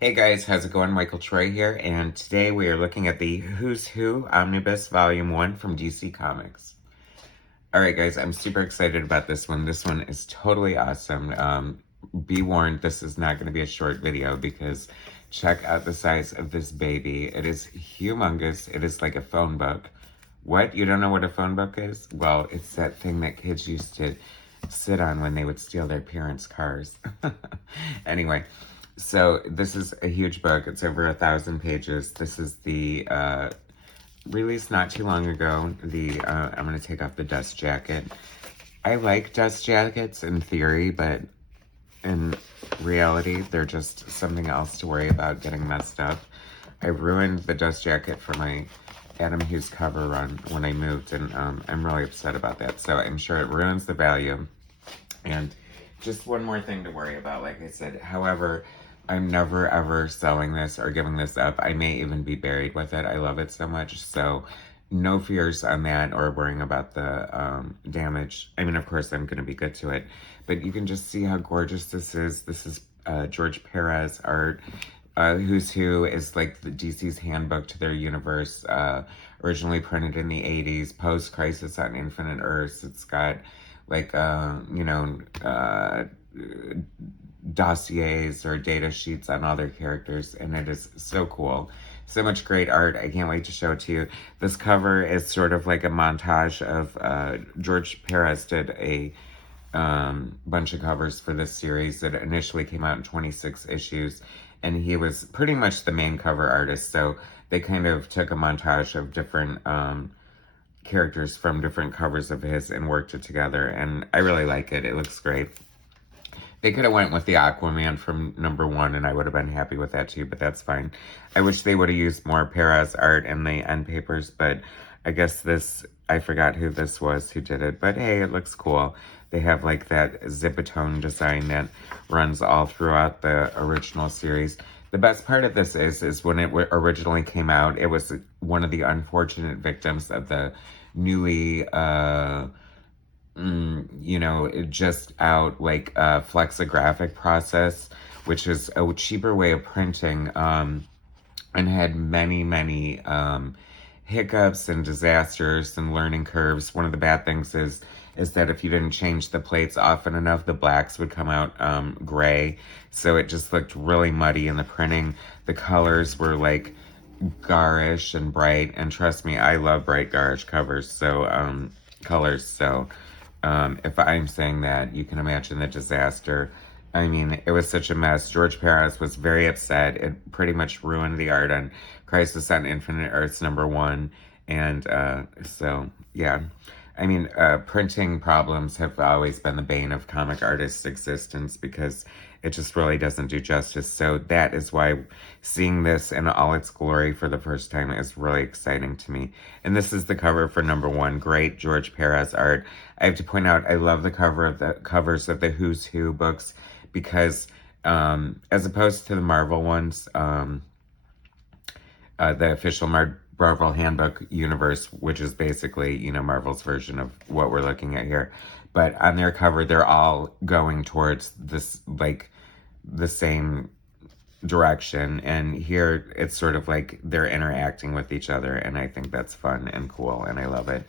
Hey guys, how's it going? Michael Troy here, and today we are looking at the Who's Who Omnibus Volume 1 from DC Comics. Alright guys, I'm super excited about this one. This one is totally awesome. Be warned, this is not going to be a short video because check out the size of this baby. It is humongous. It is like a phone book. What? You don't know what a phone book is? Well, it's that thing that kids used to sit on when they would steal their parents' cars. Anyway. So this is a huge book. It's over 1,000 pages. This is the released not too long ago. I'm going to take off the dust jacket. I like dust jackets in theory, but in reality, they're just something else to worry about getting messed up. I ruined the dust jacket for my Adam Hughes cover run when I moved, and I'm really upset about that. So I'm sure it ruins the value. And just one more thing to worry about, like I said. However, I'm never ever selling this or giving this up. I may even be buried with it. I love it so much. So no fears on that or worrying about the damage. I mean, of course, I'm going to be good to it. But you can just see how gorgeous this is. This is George Perez art. Who's Who is like the DC's handbook to their universe. Originally printed in the 80s, post-Crisis on Infinite Earths. It's got like, dossiers or data sheets on all their characters, and it is so cool. So much great art. I can't wait to show it to you. This cover is sort of like a montage of George Perez did a bunch of covers for this series that initially came out in 26 issues, and he was pretty much the main cover artist. So they kind of took a montage of different characters from different covers of his and worked it together, and I really like it. It looks great. They could have went with the Aquaman from #1, and I would have been happy with that too, but that's fine. I wish they would have used more Perez art in the end papers, but I guess this, I forgot who this was who did it, but hey, it looks cool. They have like that zipatone design that runs all throughout the original series. The best part of this is when it originally came out, it was one of the unfortunate victims of the newly, just out like flexographic process, which is a cheaper way of printing, and had many hiccups and disasters and learning curves. One of the bad things is that if you didn't change the plates often enough, the blacks would come out gray, so it just looked really muddy in the printing. The colors were like garish and bright, and trust me, I love bright garish covers, so colors, so if I'm saying that, you can imagine the disaster. I mean, it was such a mess. George Perez was very upset. It pretty much ruined the art on Crisis on Infinite Earths #1. And so, yeah. I mean, printing problems have always been the bane of comic artists' existence because it just really doesn't do justice. So that is why seeing this in all its glory for the first time is really exciting to me. And this is the cover for #1. Great George Perez art. I have to point out, I love the covers of the Who's Who books because as opposed to the Marvel ones, the official Marvel Handbook universe, which is basically, Marvel's version of what we're looking at here. But on their cover, they're all going towards this, like, the same direction. And here, it's sort of like they're interacting with each other. And I think that's fun and cool, and I love it.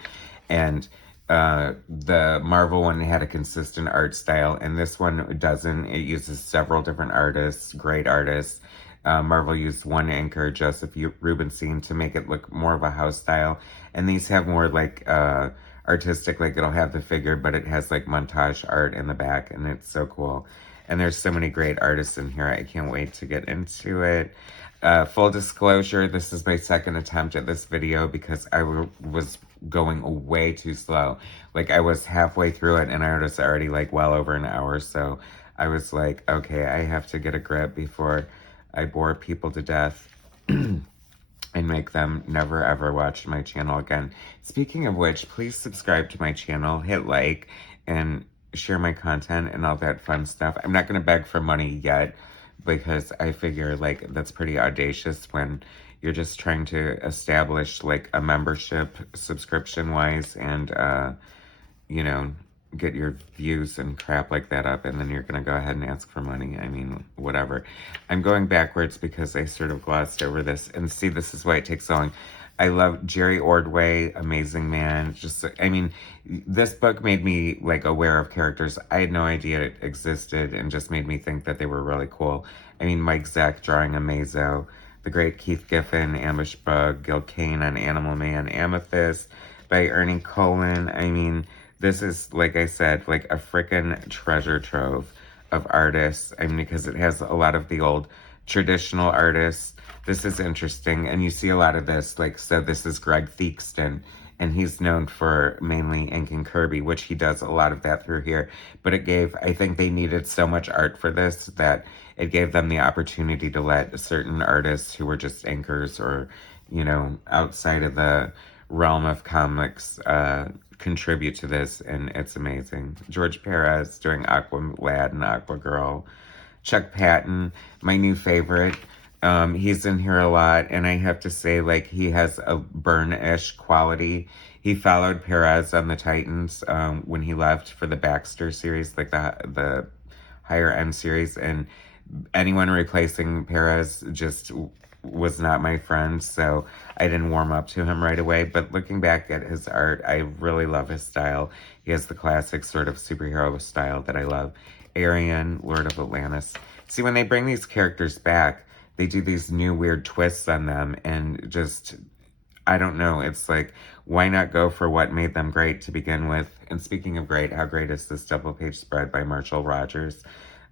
And the Marvel one had a consistent art style, and this one doesn't. It uses several different artists, great artists. Marvel used one inker, Joseph Rubinstein, to make it look more of a house style. And these have more like artistic, like it'll have the figure, but it has like montage art in the back, and it's so cool. And there's so many great artists in here. I can't wait to get into it. Full disclosure, this is my second attempt at this video because I was going way too slow. Like, I was halfway through it, and I was already like well over an hour, so I was like, okay, I have to get a grip before I bore people to death and make them never ever watch my channel again. Speaking of which, please subscribe to my channel, hit like, and share my content and all that fun stuff. I'm not going to beg for money yet because I figure like that's pretty audacious when you're just trying to establish like a membership subscription wise and get your views and crap like that up, and then you're gonna go ahead and ask for money. I mean, what whatever. I'm going backwards because I sort of glossed over this. And see, this is why it takes so long. I love Jerry Ordway, amazing man. Just, I mean, this book made me, like, aware of characters I had no idea it existed and just made me think that they were really cool. I mean, Mike Zeck drawing Amazo, the great Keith Giffen, Ambush Bug, Gil Kane on Animal Man, Amethyst by Ernie Cowan. I mean, this is, like I said, like a frickin' treasure trove of artists. I mean, because it has a lot of the old traditional artists. This is interesting, and you see a lot of this, like, so this is Greg Theakston, and he's known for mainly inking Kirby, which he does a lot of that through here, but it gave, I think they needed so much art for this that it gave them the opportunity to let certain artists who were just inkers or, you know, outside of the realm of comics, contribute to this, and it's amazing. George Perez doing Aqua Lad and Aqua Girl. Chuck Patton, my new favorite. He's in here a lot, and I have to say, like, he has a Byrne-ish quality. He followed Perez on the Titans when he left for the Baxter series, like the higher end series, and anyone replacing Perez just was not my friend, so I didn't warm up to him right away. But looking back at his art, I really love his style. He has the classic sort of superhero style that I love. Arian, Lord of Atlantis. See, when they bring these characters back, they do these new weird twists on them, and just, I don't know, it's like, why not go for what made them great to begin with? And speaking of great, how great is this double page spread by Marshall Rogers,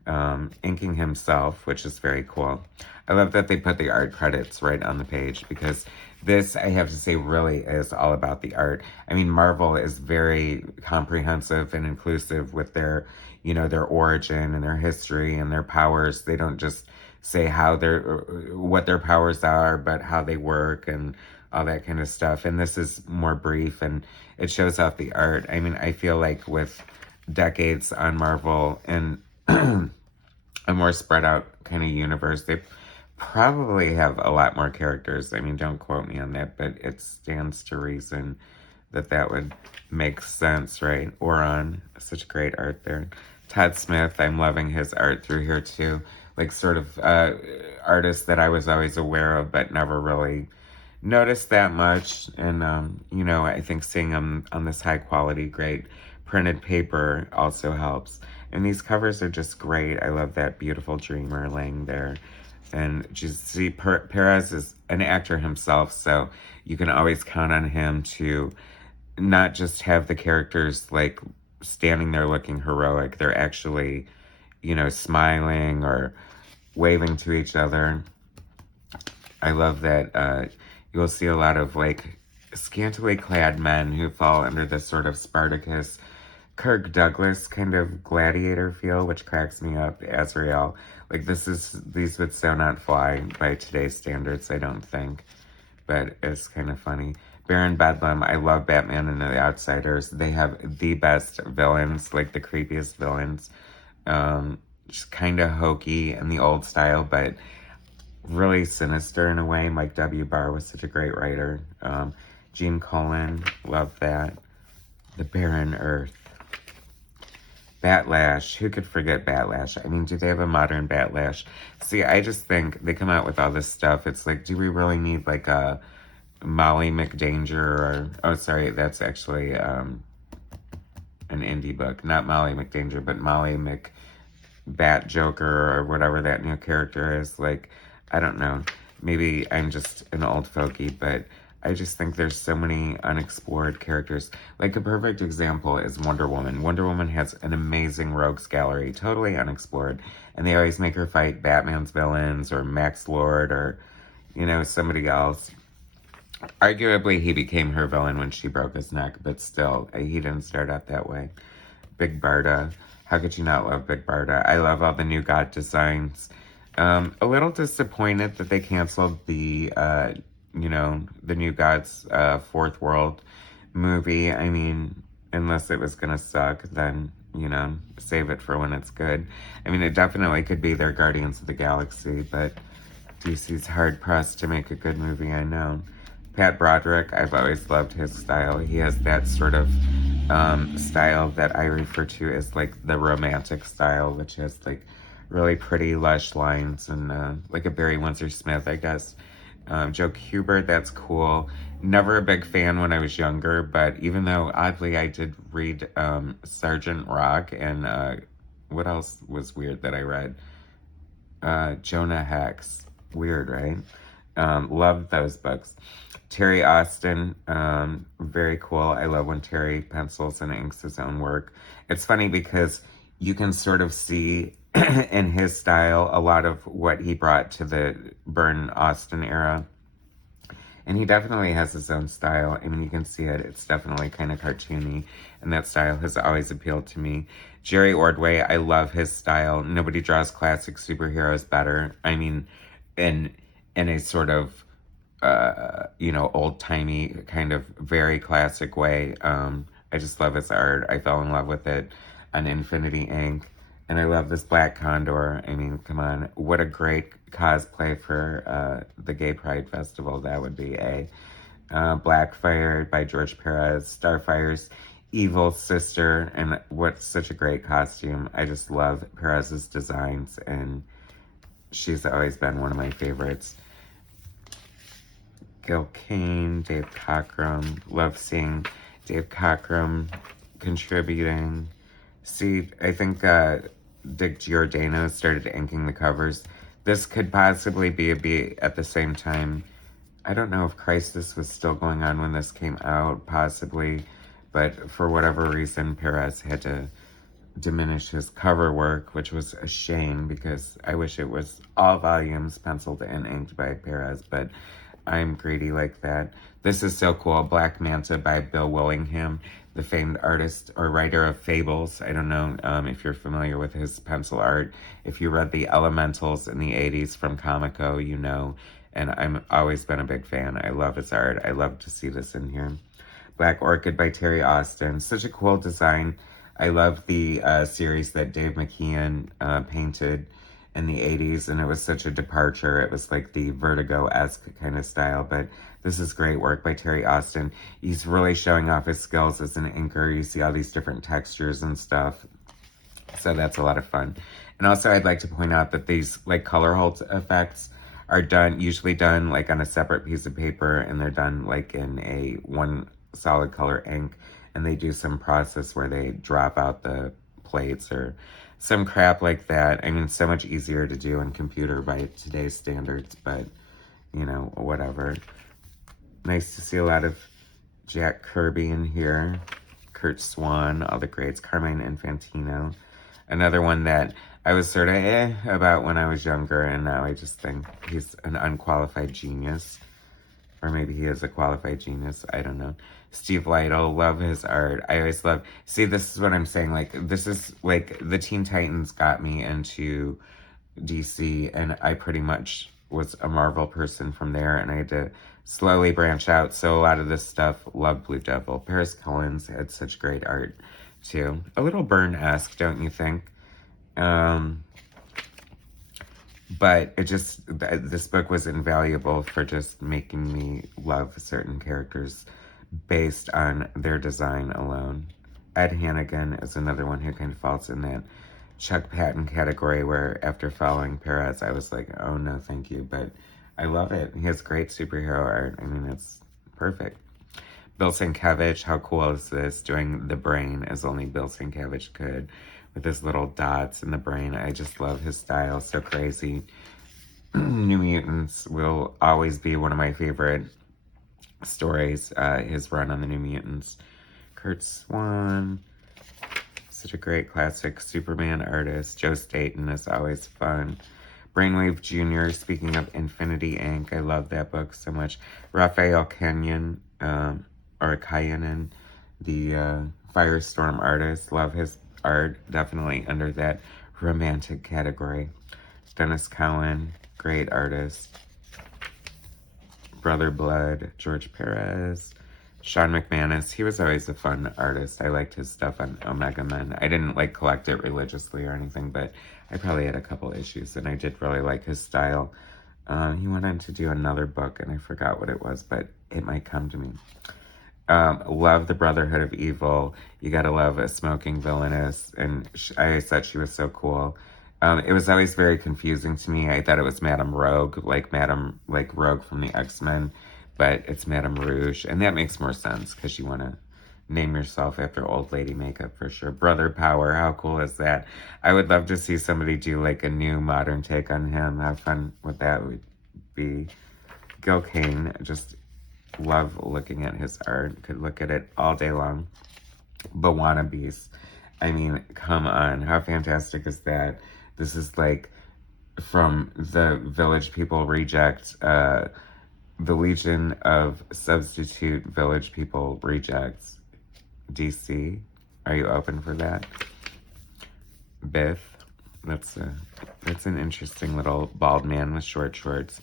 inking himself, which is very cool. I love that they put the art credits right on the page, because this, I have to say, really is all about the art. I mean, Marvel is very comprehensive and inclusive with their, you know, their origin and their history and their powers. They don't just say what their powers are, but how they work and all that kind of stuff. And this is more brief, and it shows off the art. I mean, I feel like with decades on Marvel and a more spread out kind of universe, they probably have a lot more characters. I mean, don't quote me on that, but it stands to reason that that would make sense, right? Oron, such great art there. Todd Smith, I'm loving his art through here too. Like, sort of artists that I was always aware of, but never really noticed that much. And, you know, I think seeing them on this high quality, great printed paper also helps. And these covers are just great. I love that beautiful dreamer laying there. And just see, Perez is an actor himself, so you can always count on him to not just have the characters, like, standing there looking heroic. They're actually, you know, smiling or waving to each other. I love that you'll see a lot of, like, scantily clad men who fall under this sort of Spartacus, Kirk Douglas kind of gladiator feel, which cracks me up. Azrael, like, these would so not fly by today's standards, I don't think, but it's kind of funny. Baron Bedlam, I love Batman and the Outsiders. They have the best villains, like the creepiest villains. Just kind of hokey in the old style, but really sinister in a way. Mike W. Barr was such a great writer. Gene Colan, love that. The Barren Earth. Batlash, who could forget Batlash? I mean, do they have a modern Batlash? See, I just think they come out with all this stuff. It's like, do we really need, like, a Molly McDanger or, oh, sorry, that's actually an indie book. Not Molly McDanger, but Molly Bat Joker or whatever that new character is. Like, I don't know. Maybe I'm just an old fogey, but I just think there's so many unexplored characters. Like, a perfect example is Wonder Woman. Wonder Woman has an amazing rogues gallery, totally unexplored. And they always make her fight Batman's villains or Max Lord or, you know, somebody else. Arguably, he became her villain when she broke his neck, but still, he didn't start out that way. Big Barda. How could you not love Big Barda? I love all the new God designs. A little disappointed that they canceled the, you know, the New Gods Fourth World movie. I mean, unless it was gonna suck, then, you know, save it for when it's good. I mean, it definitely could be their Guardians of the Galaxy, but DC's hard-pressed to make a good movie, I know. Pat Broderick, I've always loved his style. He has that sort of style that I refer to as, like, the romantic style, which has, like, really pretty, lush lines, and like a Barry Windsor Smith, I guess. Joe Kubert, that's cool. Never a big fan when I was younger, but even though, oddly, I did read Sergeant Rock, and what else was weird that I read? Jonah Hex. Weird, right? Loved those books. Terry Austin, very cool. I love when Terry pencils and inks his own work. It's funny because you can sort of see in his style a lot of what he brought to the Byrne Austin era. And he definitely has his own style. I mean, you can see it. It's definitely kind of cartoony. And that style has always appealed to me. Jerry Ordway, I love his style. Nobody draws classic superheroes better. I mean, in a sort of, you know, old-timey kind of very classic way. I just love his art. I fell in love with it on Infinity Inc. And I love this Black Condor. I mean, come on. What a great cosplay for the Gay Pride Festival that would be, Blackfire by George Perez. Starfire's evil sister. And what's such a great costume. I just love Perez's designs. And she's always been one of my favorites. Gil Kane, Dave Cockrum. Love seeing Dave Cockrum contributing. See, I think Dick Giordano started inking the covers. This could possibly be a beat at the same time. I don't know if Crisis was still going on when this came out, possibly. But for whatever reason, Perez had to diminish his cover work, which was a shame because I wish it was all volumes penciled and inked by Perez, but I'm greedy like that. This is so cool. Black Manta by Bill Willingham, the famed artist or writer of Fables. I don't know if you're familiar with his pencil art. If you read the Elementals in the 80s from Comico, you know. And I've always been a big fan. I love his art. I love to see this in here. Black Orchid by Terry Austin. Such a cool design. I love the series that Dave McKeon painted in the 80s, and it was such a departure. It was like the Vertigo-esque kind of style, but this is great work by Terry Austin. He's really showing off his skills as an inker. You see all these different textures and stuff, so that's a lot of fun. And also, I'd like to point out that these like color hold effects are usually done like on a separate piece of paper, and they're done like in a one solid color ink, and they do some process where they drop out the plates or some crap like that. I mean, so much easier to do in computer by today's standards, but, you know, whatever. Nice to see a lot of Jack Kirby in here. Kurt Swan, all the greats. Carmine Infantino. Another one that I was sort of about when I was younger, and now I just think he's an unqualified genius. Or maybe he is a qualified genius. I don't know. Steve Lytle, love his art. I always love... See, this is what I'm saying. Like, this is, like, the Teen Titans got me into DC, and I pretty much was a Marvel person from there, and I had to slowly branch out. So a lot of this stuff, love Blue Devil. Paris Collins had such great art, too. A little Byrne-esque, don't you think? But it just... This book was invaluable for just making me love certain characters based on their design alone. Ed Hannigan is another one who kind of falls in that Chuck Patton category where after following Perez, I was like, oh no, thank you. But I love it. He has great superhero art. I mean, it's perfect. Bill Sienkiewicz, how cool is this? Doing the brain as only Bill Sienkiewicz could with his little dots in the brain. I just love his style. So crazy. New Mutants will always be one of my favorite stories, his run on the New Mutants. Kurt Swan, such a great classic Superman artist. Joe Staton is always fun. Brainwave Jr., speaking of Infinity Inc., I love that book so much. Raphael Kenyon, or Kyanin, the Firestorm artist, love his art, definitely under that romantic category. Dennis Cowan, great artist. Brother Blood, George Perez. Sean McManus, he was always a fun artist. I liked his stuff on Omega Men. I didn't like collect it religiously or anything, but I probably had a couple issues, and I did really like his style. He went on to do another book, and I forgot what it was, but it might come to me. Love the Brotherhood of Evil. You gotta love a smoking villainess, and I thought she was so cool. It was always very confusing to me. I thought it was Madame Rogue, like Rogue from the X-Men, but it's Madame Rouge, and that makes more sense because you want to name yourself after old lady makeup for sure. Brother Power, how cool is that? I would love to see somebody do like a new modern take on him. How fun would that be? Gil Kane, just love looking at his art. Could look at it all day long. Bawana Beast. I mean, come on. How fantastic is that? This is like from the Village People Reject, the Legion of Substitute Village People Rejects. DC. Are you open for that? Biff. That's an interesting little bald man with short shorts.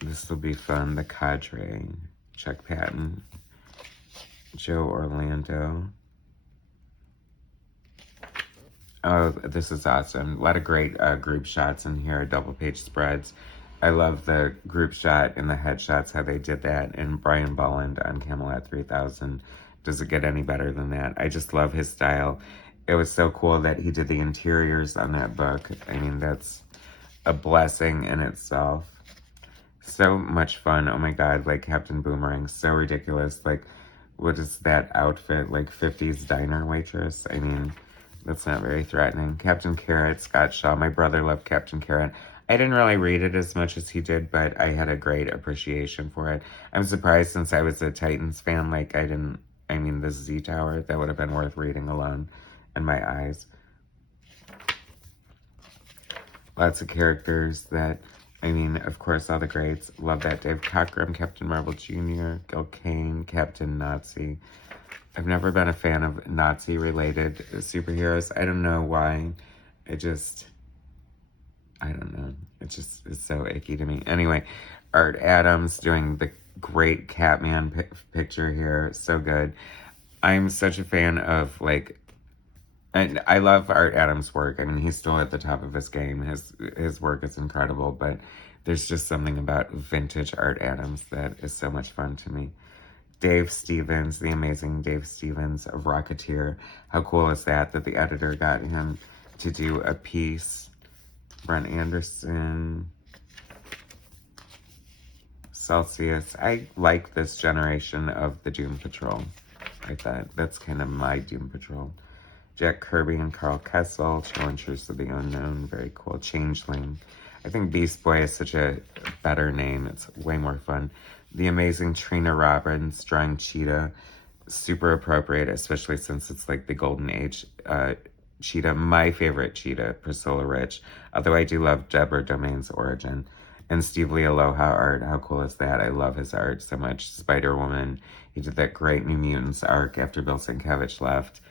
This will be fun. The Cadre. Chuck Patton. Joe Orlando. Oh, this is awesome. A lot of great group shots in here, double page spreads. I love the group shot and the headshots, how they did that. And Brian Bolland on Camelot 3000. Does it get any better than that? I just love his style. It was so cool that he did the interiors on that book. I mean, that's a blessing in itself. So much fun. Oh my God, like Captain Boomerang, so ridiculous. Like, what is that outfit? Like 50s diner waitress? I mean, that's not very threatening. Captain Carrot, Scott Shaw. My brother loved Captain Carrot. I didn't really read it as much as he did, but I had a great appreciation for it. I'm surprised since I was a Titans fan, like I mean, the Z Tower, that would have been worth reading alone in my eyes. Lots of characters that, I mean, of course, all the greats. Love that. Dave Cockrum, Captain Marvel Jr., Gil Kane, Captain Nazi. I've never been a fan of Nazi-related superheroes. I don't know why. I don't know. It's so icky to me. Anyway, Art Adams doing the great Catman picture here. So good. I'm such a fan of, like, and I love Art Adams' work. I mean, he's still at the top of his game. His work is incredible, but there's just something about vintage Art Adams that is so much fun to me. Dave Stevens, the amazing Dave Stevens of Rocketeer. How cool is that the editor got him to do a piece. Brent Anderson. Celsius. I like this generation of the Doom Patrol. I thought that's kind of my Doom Patrol. Jack Kirby and Carl Kessel, Challengers of the Unknown, very cool. Changeling. I think Beast Boy is such a better name. It's way more fun. The amazing Trina Robbins, drawing Cheetah. Super appropriate, especially since it's like the Golden Age Cheetah. My favorite Cheetah, Priscilla Rich. Although I do love Deborah Domain's origin. And Steve Lee Aloha art. How cool is that? I love his art so much. Spider-Woman. He did that great New Mutants arc after Bill Sienkiewicz left.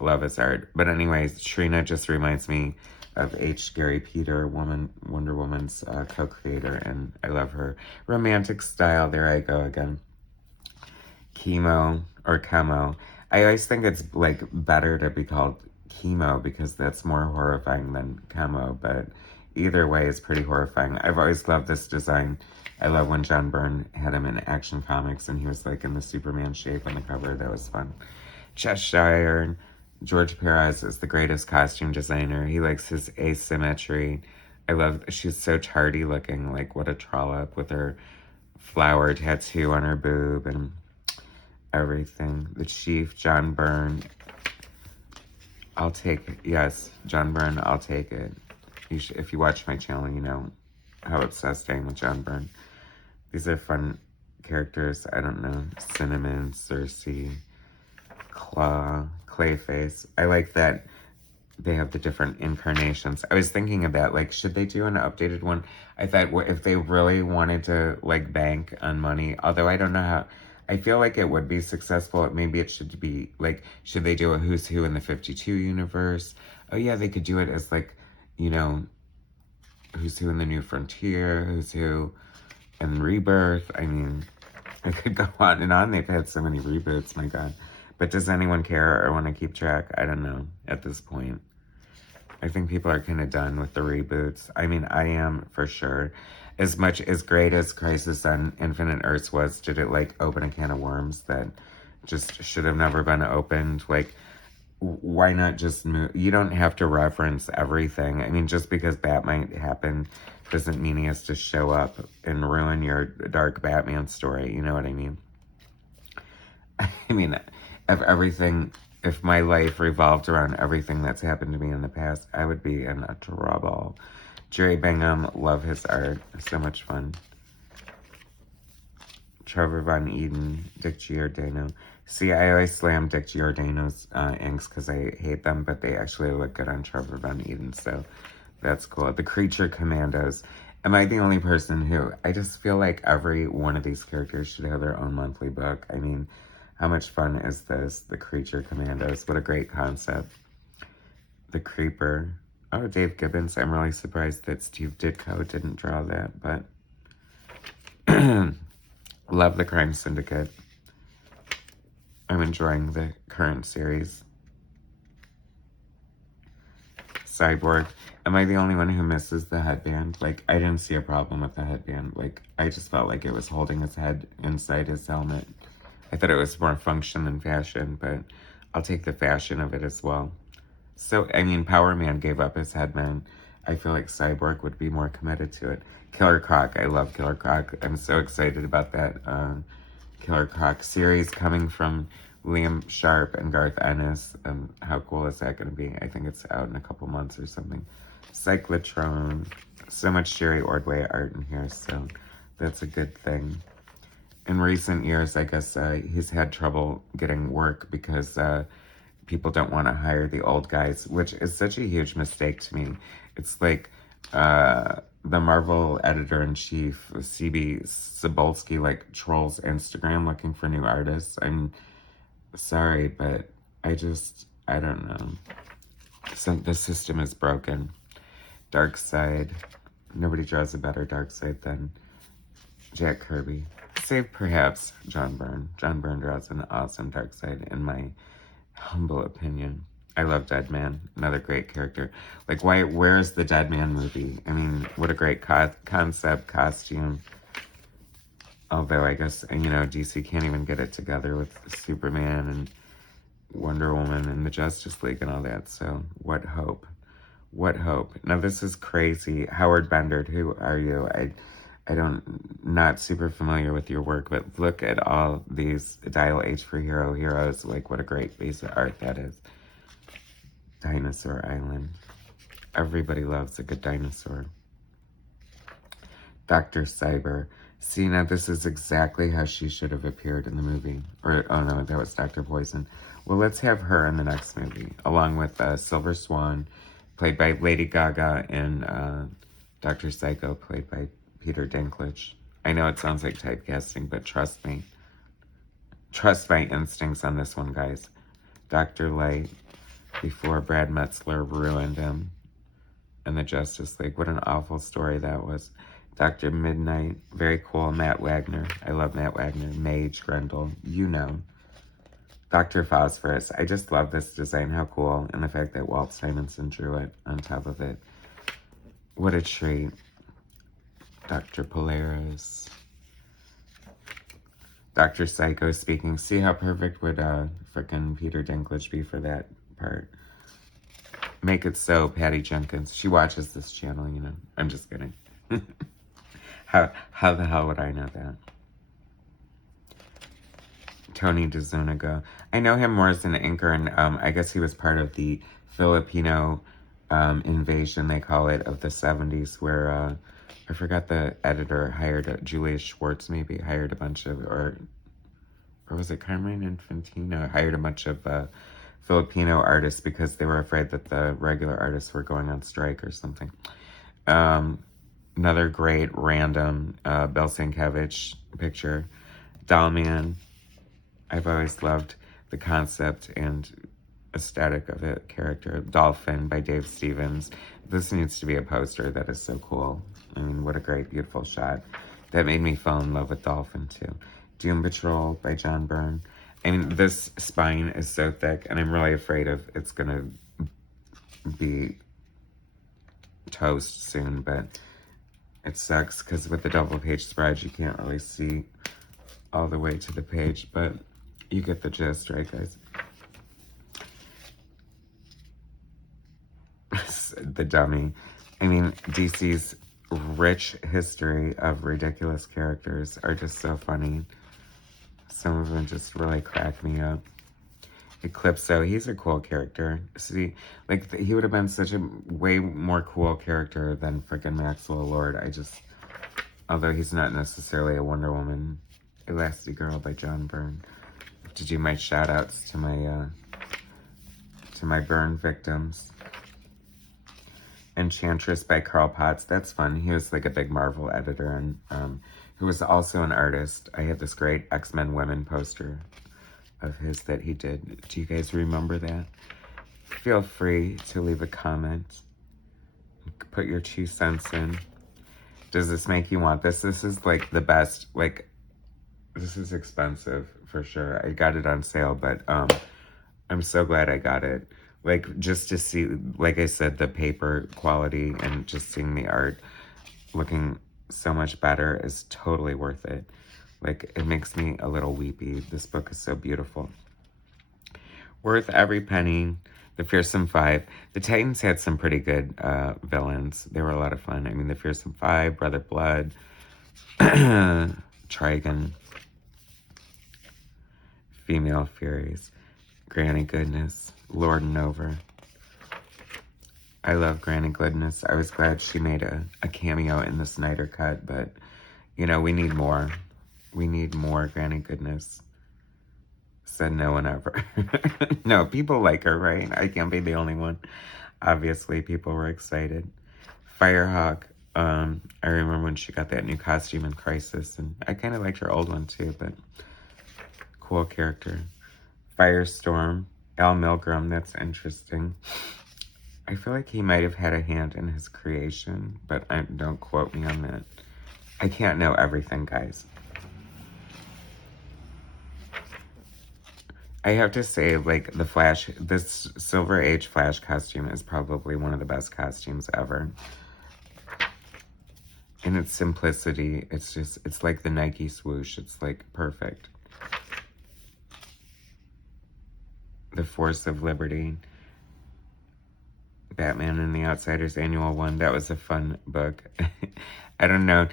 Love his art. But anyways, Trina just reminds me of H. Gary Peter, Wonder Woman's co-creator, and I love her romantic style. There I go again. Chemo or Chemo. I always think it's like better to be called Chemo because that's more horrifying than Chemo, but either way is pretty horrifying. I've always loved this design. I love when John Byrne had him in Action Comics and he was like in the Superman shape on the cover. That was fun. Cheshire. George Perez is the greatest costume designer. He likes his asymmetry. She's so tardy looking, like what a trollop with her flower tattoo on her boob and everything. The Chief, John Byrne. John Byrne, I'll take it. If you watch my channel, you know how obsessed I am with John Byrne. These are fun characters. I don't know. Cinnamon, Cersei, Claw, Clayface. I like that they have the different incarnations. I was thinking about, like, should they do an updated one? I thought if they really wanted to, like, bank on money, although I don't know how, I feel like it would be successful. Maybe it should be, like, should they do a Who's Who in the 52 universe? Oh, yeah, they could do it as, like, you know, Who's Who in the New Frontier, Who's Who in Rebirth. I mean, I could go on and on. They've had so many reboots, my God. But does anyone care or want to keep track? I don't know at this point. I think people are kind of done with the reboots. I mean, I am for sure. As great as Crisis on Infinite Earths was, did it like open a can of worms that just should have never been opened? Like, why not just move? You don't have to reference everything. I mean, just because that might happen doesn't mean he has to show up and ruin your dark Batman story. You know what I mean? I mean, if my life revolved around everything that's happened to me in the past, I would be in a trouble. Jerry Bingham, love his art. So much fun. Trevor Von Eden, Dick Giordano. See, I always slam Dick Giordano's inks because I hate them, but they actually look good on Trevor Von Eden, so that's cool. The Creature Commandos. Am I the only person who... I just feel like every one of these characters should have their own monthly book. I mean, how much fun is this? The Creature Commandos. What a great concept. The Creeper. Oh, Dave Gibbons. I'm really surprised that Steve Ditko didn't draw that, but... Love the Crime Syndicate. I'm enjoying the current series. Cyborg. Am I the only one who misses the headband? Like, I didn't see a problem with the headband. Like, I just felt like it was holding his head inside his helmet. I thought it was more function than fashion, but I'll take the fashion of it as well. So, I mean, Power Man gave up his headband. I feel like Cyborg would be more committed to it. Killer Croc. I love Killer Croc. I'm so excited about that Killer Croc series coming from Liam Sharp and Garth Ennis. How cool is that going to be? I think it's out in a couple months or something. Cyclotron. So much Jerry Ordway art in here, so that's a good thing. In recent years, I guess he's had trouble getting work because people don't want to hire the old guys, which is such a huge mistake to me. It's like the Marvel editor-in-chief, C.B. Cebulski, like, trolls Instagram looking for new artists. I'm sorry, but I don't know. So the system is broken. Darkseid. Nobody draws a better Darkseid than Jack Kirby. Save perhaps John Byrne. John Byrne draws an awesome Darkseid, in my humble opinion. I love Deadman, another great character. Like, where's the Deadman movie? I mean, what a great concept, costume. Although, I guess, you know, DC can't even get it together with Superman and Wonder Woman and the Justice League and all that. So, what hope? What hope? Now, this is crazy. Howard Bender, who are you? Not super familiar with your work, but look at all these Dial H for Hero heroes. Like, what a great piece of art that is. Dinosaur Island. Everybody loves a good dinosaur. Dr. Cyber. See, now this is exactly how she should have appeared in the movie. Or, oh no, that was Dr. Poison. Well, let's have her in the next movie, along with Silver Swan, played by Lady Gaga, and Dr. Psycho, played by Peter Dinklage. I know it sounds like typecasting, but trust me. Trust my instincts on this one, guys. Dr. Light, before Brad Metzler ruined him in the Justice League. What an awful story that was. Dr. Midnight, very cool. Matt Wagner. I love Matt Wagner. Mage Grendel, you know. Dr. Phosphorus. I just love this design. How cool. And the fact that Walt Simonson drew it on top of it. What a treat. Dr. Polaris. Dr. Psycho speaking. See how perfect would frickin' Peter Dinklage be for that part. Make it so, Patty Jenkins. She watches this channel, you know. I'm just kidding. How the hell would I know that? Tony DeZuniga. I know him more as an inker, and I guess he was part of the Filipino invasion, they call it, of the 70s, where I forgot the editor hired Julius Schwartz, maybe, hired a bunch of, or was it Carmine Infantino, hired a bunch of Filipino artists because they were afraid that the regular artists were going on strike or something. Another great random Bel Sienkiewicz picture. Dollman. I've always loved the concept and aesthetic of the character. Dolphin by Dave Stevens. This needs to be a poster. That is so cool. I mean, what a great, beautiful shot. That made me fall in love with Dolphin, too. Doom Patrol by John Byrne. I mean, this spine is so thick, and I'm really afraid of it's going to be toast soon, but it sucks because with the double page spread, you can't really see all the way to the page, but you get the gist, right, guys? the dummy. I mean, DC's rich history of ridiculous characters are just so funny. Some of them just really crack me up. Eclipso, he's a cool character. See, like, he would have been such a way more cool character than freaking Maxwell Lord. Although he's not necessarily a Wonder Woman. Elastigirl by John Byrne. To do my shout outs to my Byrne victims. Enchantress by Carl Potts. That's fun. He was like a big Marvel editor and who was also an artist. I had this great X-Men Women poster of his that he did. Do you guys remember that? Feel free to leave a comment. Put your 2 cents in. Does this make you want this? This is like the best, like, this is expensive for sure. I got it on sale, but I'm so glad I got it. Like, just to see, like I said, the paper quality and just seeing the art looking so much better is totally worth it. Like, it makes me a little weepy. This book is so beautiful. Worth every penny. The Fearsome Five. The Titans had some pretty good villains. They were a lot of fun. I mean, the Fearsome Five, Brother Blood, Trigon, Female Furies, Granny Goodness, Lord and Over. I love Granny Goodness. I was glad she made a cameo in the Snyder Cut, but, you know, we need more. We need more Granny Goodness. Said no one ever. No, people like her, right? I can't be the only one. Obviously, people were excited. Firehawk. I remember when she got that new costume in Crisis, and I kind of liked her old one too, but cool character. Firestorm. Al Milgrom, that's interesting. I feel like he might have had a hand in his creation, but don't quote me on that. I can't know everything, guys. I have to say, like, the Flash, this Silver Age Flash costume is probably one of the best costumes ever. In its simplicity, it's like the Nike swoosh. It's, like, perfect. The Force of Liberty. Batman and the Outsiders Annual 1. That was a fun book. I don't know.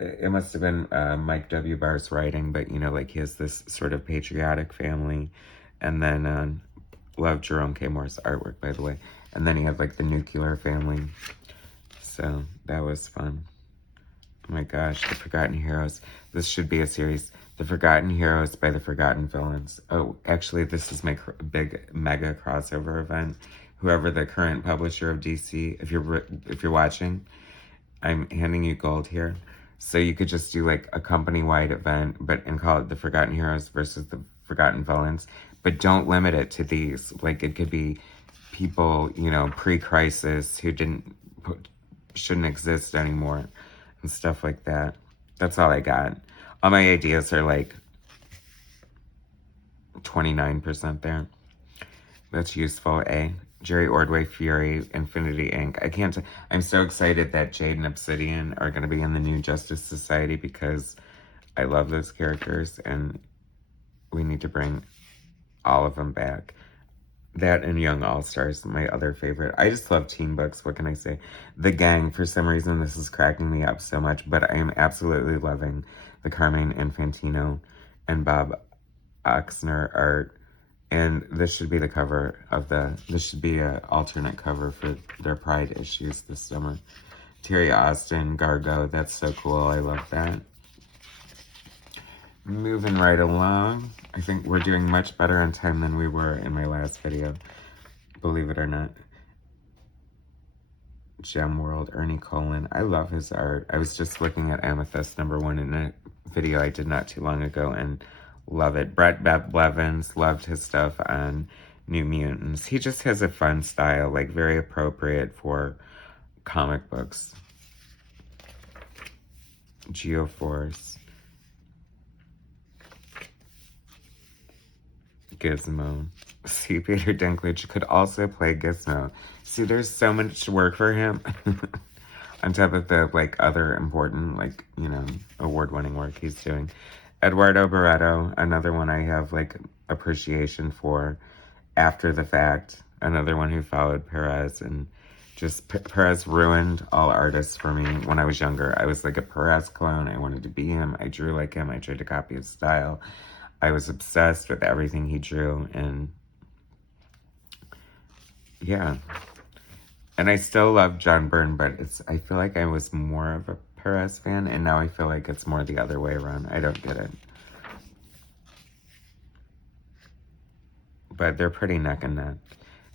It must have been Mike W. Barr's writing, but, you know, like, he has this sort of patriotic family. And then, love Jerome K. Moore's artwork, by the way. And then he had, like, the nuclear family. So, that was fun. Oh my gosh, The Forgotten Heroes. This should be a series. The Forgotten Heroes by the Forgotten Villains. Oh, actually, this is my big mega crossover event. Whoever the current publisher of DC, if you're watching, I'm handing you gold here. So you could just do like a company-wide event, and call it The Forgotten Heroes versus the Forgotten Villains. But don't limit it to these. Like, it could be people, you know, pre-crisis who shouldn't exist anymore and stuff like that. That's all I got. All my ideas are like 29% there. That's useful, eh? Jerry Ordway, Fury, Infinity Inc. I'm so excited that Jade and Obsidian are going to be in the new Justice Society because I love those characters and we need to bring all of them back. That and Young All-Stars, my other favorite. I just love teen books, what can I say? The Gang, for some reason, this is cracking me up so much, but I am absolutely loving the Carmine Infantino and Bob Oxner art. And this should be the cover of this should be an alternate cover for their Pride issues this summer. Terry Austin, Gargo, that's so cool. I love that. Moving right along. I think we're doing much better on time than we were in my last video. Believe it or not. Gem World, Ernie Colin. I love his art. I was just looking at Amethyst #1 in a video I did not too long ago and love it. Brett Blevins, loved his stuff on New Mutants. He just has a fun style, like very appropriate for comic books. Geoforce. Gizmo. See, Peter Dinklage could also play Gizmo. See, there's so much work for him. On top of the, like, other important, like, you know, award-winning work he's doing. Eduardo Barreto, another one I have, like, appreciation for after the fact. Another one who followed Perez and Perez ruined all artists for me when I was younger. I was like a Perez clone. I wanted to be him. I drew like him. I tried to copy his style. I was obsessed with everything he drew, and yeah. And I still love John Byrne, but I feel like I was more of a Perez fan, and now I feel like it's more the other way around. I don't get it. But they're pretty neck and neck.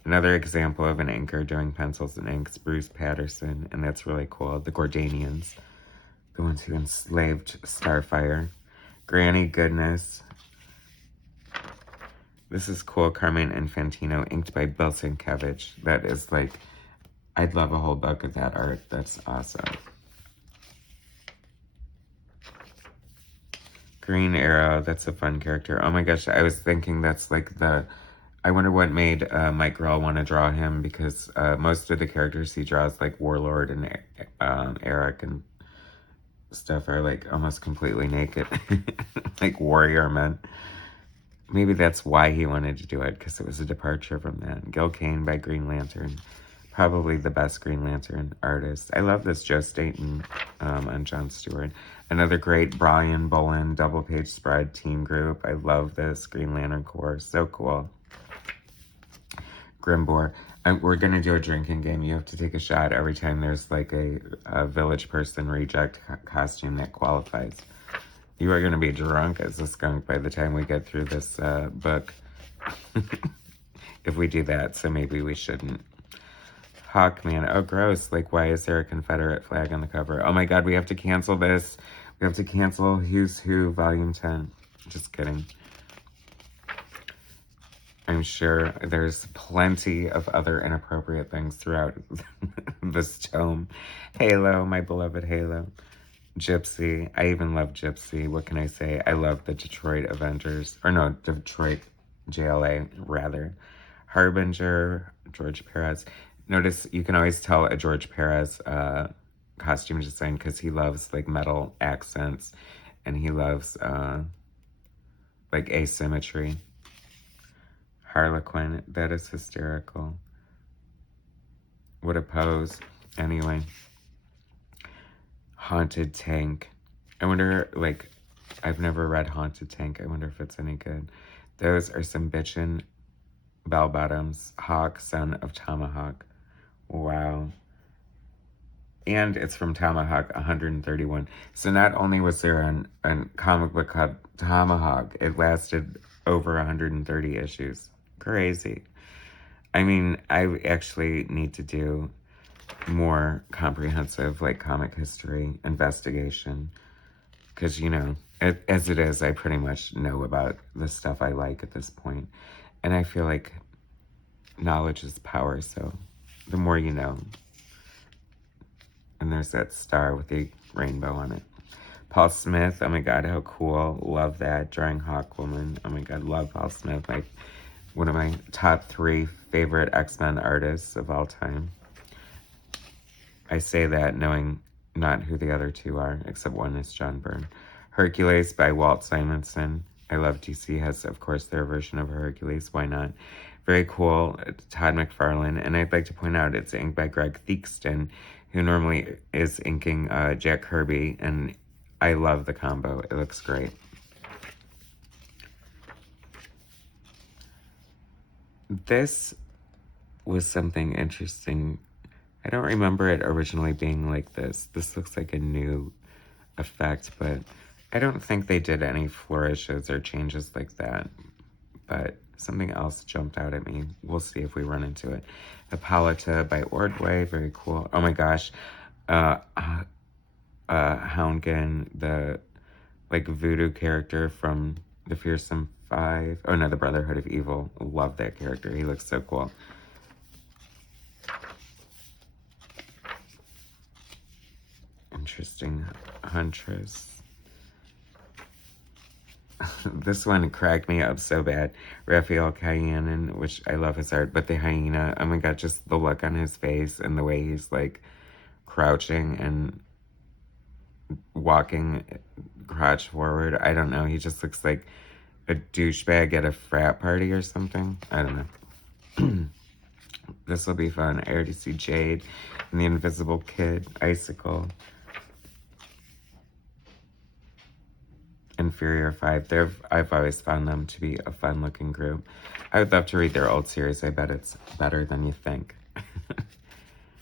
Another example of an inker doing pencils and inks, Bruce Patterson, and that's really cool. The Gordanians, the ones who enslaved Starfire. Granny Goodness. This is cool. Carmine Infantino, inked by Bill Sienkiewicz. That is like, I'd love a whole book of that art. That's awesome. Green Arrow, that's a fun character. Oh my gosh, I was thinking that's like I wonder what made Mike Grell want to draw him, because most of the characters he draws, like Warlord and Eric and stuff, are like almost completely naked. Like warrior men. Maybe that's why he wanted to do it, because it was a departure from that. Gil Kane by Green Lantern. Probably the best Green Lantern artist. I love this Joe Staton on Jon Stewart. Another great Brian Bolin double-page spread team group. I love this Green Lantern Corps. So cool. Grimbor. We're going to do a drinking game. You have to take a shot every time there's like a village person reject costume that qualifies. You are going to be drunk as a skunk by the time we get through this book. If we do that, so maybe we shouldn't. Hawkman. Oh, gross. Like, why is there a Confederate flag on the cover? Oh my god, we have to cancel this. We have to cancel Who's Who, Volume 10. Just kidding. I'm sure there's plenty of other inappropriate things throughout this tome. Halo, my beloved Halo. Gypsy. I even love Gypsy. What can I say? I love the Detroit Avengers. Or no, Detroit JLA, rather. Harbinger, George Perez. Notice you can always tell a George Perez costume design because he loves like metal accents and he loves like asymmetry. Harlequin, that is hysterical. What a pose. Anyway. Haunted Tank. I wonder, like, I've never read Haunted Tank. I wonder if it's any good. Those are some bitchin' bell bottoms. Hawk, son of Tomahawk. Wow. And it's from Tomahawk 131. So not only was there a comic book called Tomahawk, it lasted over 130 issues. Crazy. I mean, I actually need to do more comprehensive, like, comic history investigation. Because, you know, as it is, I pretty much know about the stuff I like at this point. And I feel like knowledge is power, so the more you know. And there's that star with the rainbow on it. Paul Smith, oh my god, how cool. Love that. Drawing Hawkwoman. Oh my god, love Paul Smith. Like, one of my top 3 favorite X-Men artists of all time. I say that knowing not who the other 2 are, except one is John Byrne. Hercules by Walt Simonson. I love DC has, of course, their version of Hercules. Why not? Very cool. Todd McFarlane. And I'd like to point out it's inked by Greg Theakston, who normally is inking Jack Kirby. And I love the combo. It looks great. This was something interesting. I don't remember it originally being like this. This looks like a new effect, but I don't think they did any flourishes or changes like that. But something else jumped out at me. We'll see if we run into it. Hippolyta by Ordway. Very cool. Oh my gosh. Hannigan, the like voodoo character from the Fearsome 5. Oh no, the Brotherhood of Evil. Love that character. He looks so cool. Interesting. Huntress. This one cracked me up so bad. Raphael Cayenne, which I love his art, but the hyena, oh my god, just the look on his face and the way he's like crouching and walking crotch forward. I don't know. He just looks like a douchebag at a frat party or something. I don't know. This will be fun. I already see Jade and the Invisible Kid, Icicle, Inferior 5. I've always found them to be a fun-looking group. I would love to read their old series. I bet it's better than you think.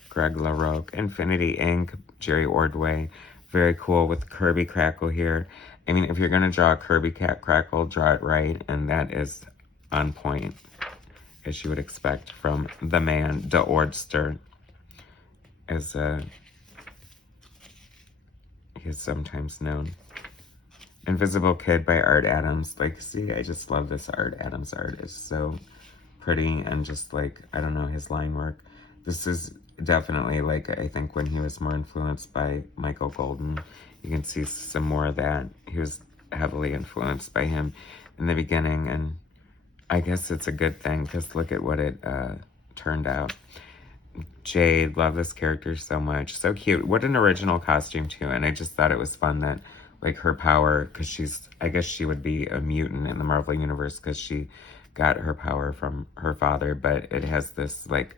Greg LaRocque, Infinity Inc., Jerry Ordway. Very cool with Kirby Crackle here. I mean, if you're going to draw a Kirby Crackle, draw it right, and that is on point, as you would expect from the man, the Ordster, as he is sometimes known. Invisible Kid by Art Adams. Like, see, I just love this Art Adams art. It's so pretty and just, like, I don't know, his line work. This is definitely, like, I think when he was more influenced by Michael Golden. You can see some more of that. He was heavily influenced by him in the beginning, and I guess it's a good thing, because look at what it turned out. Jade, love this character so much. So cute. What an original costume, too, and I just thought it was fun that, like, her power, because I guess she would be a mutant in the Marvel Universe because she got her power from her father, but it has this, like,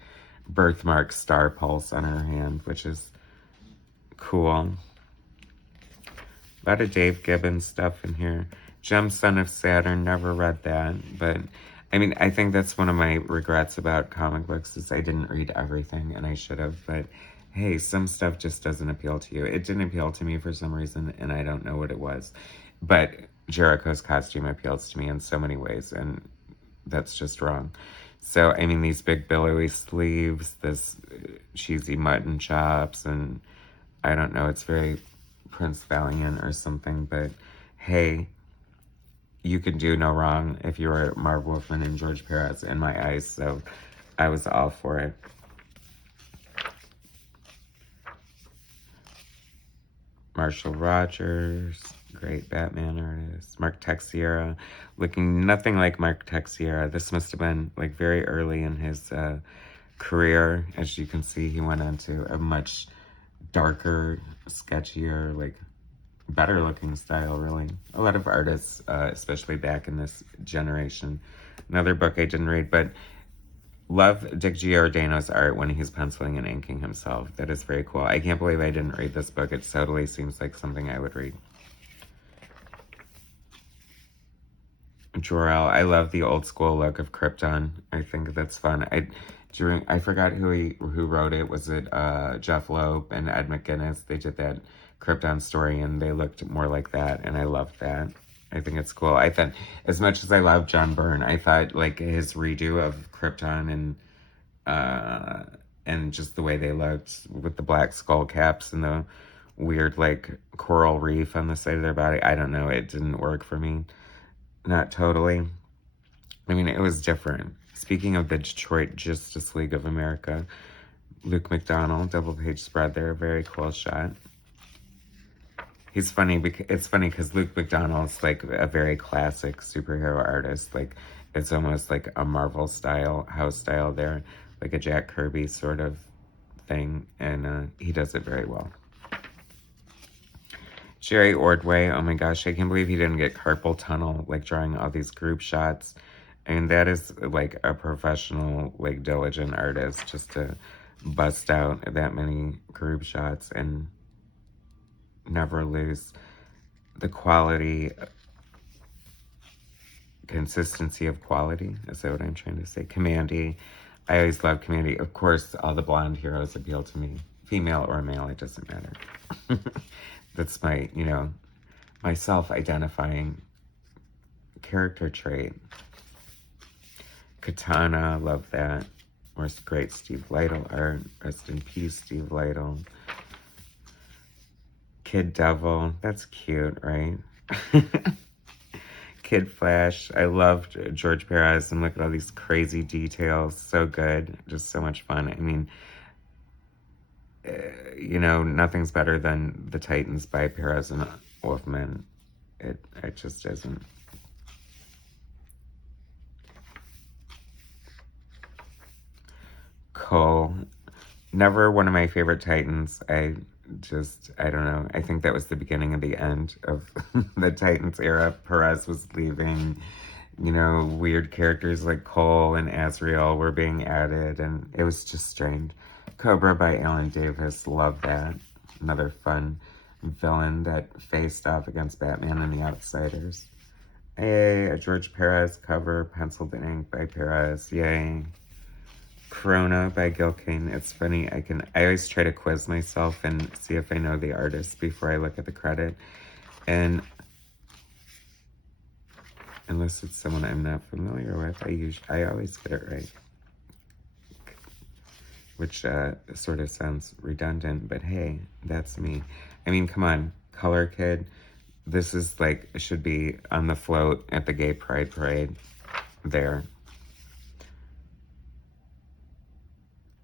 birthmark star pulse on her hand, which is cool. A lot of Dave Gibbons stuff in here. Gem Son of Saturn, never read that, but, I mean, I think that's one of my regrets about comic books is I didn't read everything, and I should have, but hey, some stuff just doesn't appeal to you. It didn't appeal to me for some reason, and I don't know what it was. But Jericho's costume appeals to me in so many ways, and that's just wrong. So, I mean, these big billowy sleeves, this cheesy mutton chops, and I don't know, it's very Prince Valiant or something, but hey, you could do no wrong if you were Marv Wolfman and George Perez in my eyes, so I was all for it. Marshall Rogers, great Batman artist. Mark Texiera, looking nothing like Mark Texiera. This must have been like very early in his career. As you can see, he went on to a much darker, sketchier, like better looking style, really. A lot of artists, especially back in this generation. Another book I didn't read, but love Dick Giordano's art when he's penciling and inking himself. That is very cool. I can't believe I didn't read this book. It totally seems like something I would read. Jor-El, I love the old school look of Krypton. I think that's fun. I forgot who wrote it. Was it Jeff Loeb and Ed McGuinness? They did that Krypton story, and they looked more like that, and I loved that. I think it's cool. I thought, as much as I love John Byrne, I thought, like, his redo of Krypton and just the way they looked with the black skull caps and the weird, like, coral reef on the side of their body. I don't know. It didn't work for me. Not totally. I mean, it was different. Speaking of the Detroit Justice League of America, Luke Mcdonald, double-page spread there. Very cool shot. He's funny because it's funny because Luke McDonald's like a very classic superhero artist. Like, it's almost like a Marvel style, house style there, like a Jack Kirby sort of thing, and he does it very well. Jerry Ordway, oh my gosh, I can't believe he didn't get carpal tunnel, like drawing all these group shots. And that is like a professional, like diligent artist just to bust out that many group shots and never lose the quality, consistency of quality. Is that what I'm trying to say? Commandy. I always love Commandy. Of course, all the blonde heroes appeal to me. Female or male, it doesn't matter. That's my, you know, my self-identifying character trait. Katana, love that. More great Steve Lytle art. Rest in peace, Steve Lytle. Kid Devil, that's cute, right? Kid Flash, I loved George Perez, and look at all these crazy details. So good, just so much fun. I mean, you know, nothing's better than the Titans by Perez and Wolfman. It just isn't. Cole, never one of my favorite Titans. I don't know. I think that was the beginning of the end of the Titans era. Perez was leaving. you know, weird characters like Cole and Azrael were being added, and it was just strange. Cobra by Alan Davis, love that. Another fun villain that faced off against Batman and the Outsiders. A George Perez cover, penciled in ink by Perez, yay. Corona by Gil Kane. It's funny, I always try to quiz myself and see if I know the artist before I look at the credit. And unless it's someone I'm not familiar with, I always get it right. Which sort of sounds redundant, but hey, that's me. I mean, come on, Color Kid. This is like, should be on the float at the Gay Pride Parade there.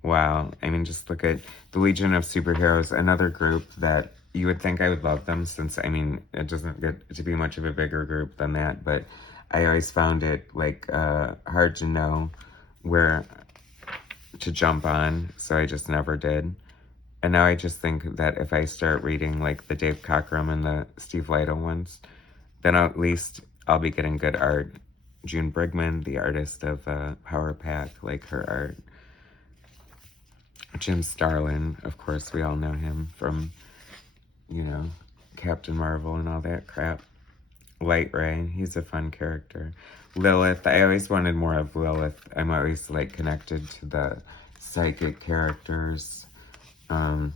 Wow, I mean, just look at the Legion of Superheroes, another group that you would think I would love them since, I mean, it doesn't get to be much of a bigger group than that, but I always found it, like, hard to know where to jump on, so I just never did. And now I just think that if I start reading, like, the Dave Cockrum and the Steve Lido ones, then at least I'll be getting good art. June Brigman, the artist of Power Pack, like her art. Jim Starlin, of course, we all know him from, you know, Captain Marvel and all that crap. Light Ray, he's a fun character. Lilith, I always wanted more of Lilith. I'm always, like, connected to the psychic characters. And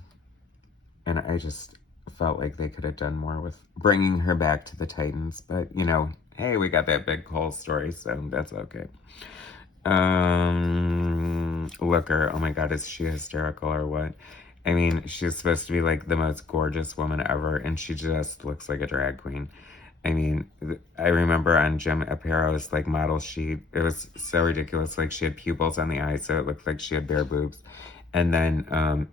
I just felt like they could have done more with bringing her back to the Titans. But, you know, hey, we got that big Cole story, so that's okay. Looker, oh my god, is she hysterical or what? I mean, she's supposed to be like the most gorgeous woman ever, and she just looks like a drag queen. I mean, I remember on Jim Apparo's like model sheet, it was so ridiculous. Like, she had pupils on the eyes, so it looked like she had bare boobs. And then,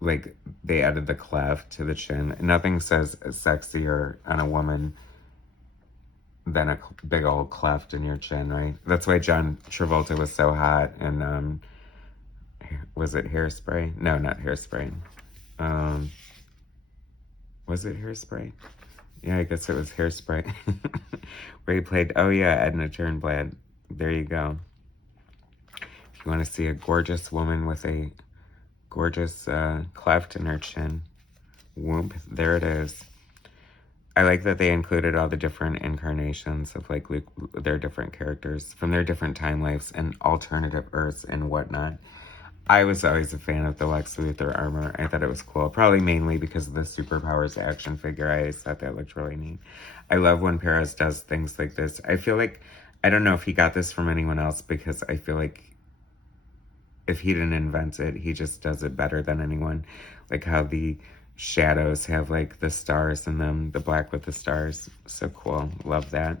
like, they added the cleft to the chin. Nothing says sexier on a woman than a big old cleft in your chin, right? That's why John Travolta was so hot. And was it Hairspray? No, not Hairspray. Was it Hairspray? Yeah, I guess it was Hairspray. Where he played, oh yeah, Edna Turnblad. There you go. If you want to see a gorgeous woman with a gorgeous cleft in her chin, whoop, there it is. I like that they included all the different incarnations of, like, their different characters from their different time lives and alternative Earths and whatnot. I was always a fan of the Lex Luthor armor. I thought it was cool. Probably mainly because of the Superpowers action figure. I always thought that looked really neat. I love when Perez does things like this. I feel like, I don't know if he got this from anyone else, because I feel like if he didn't invent it, he just does it better than anyone. Like how the shadows have, like, the stars in them, the black with the stars. So cool. Love that.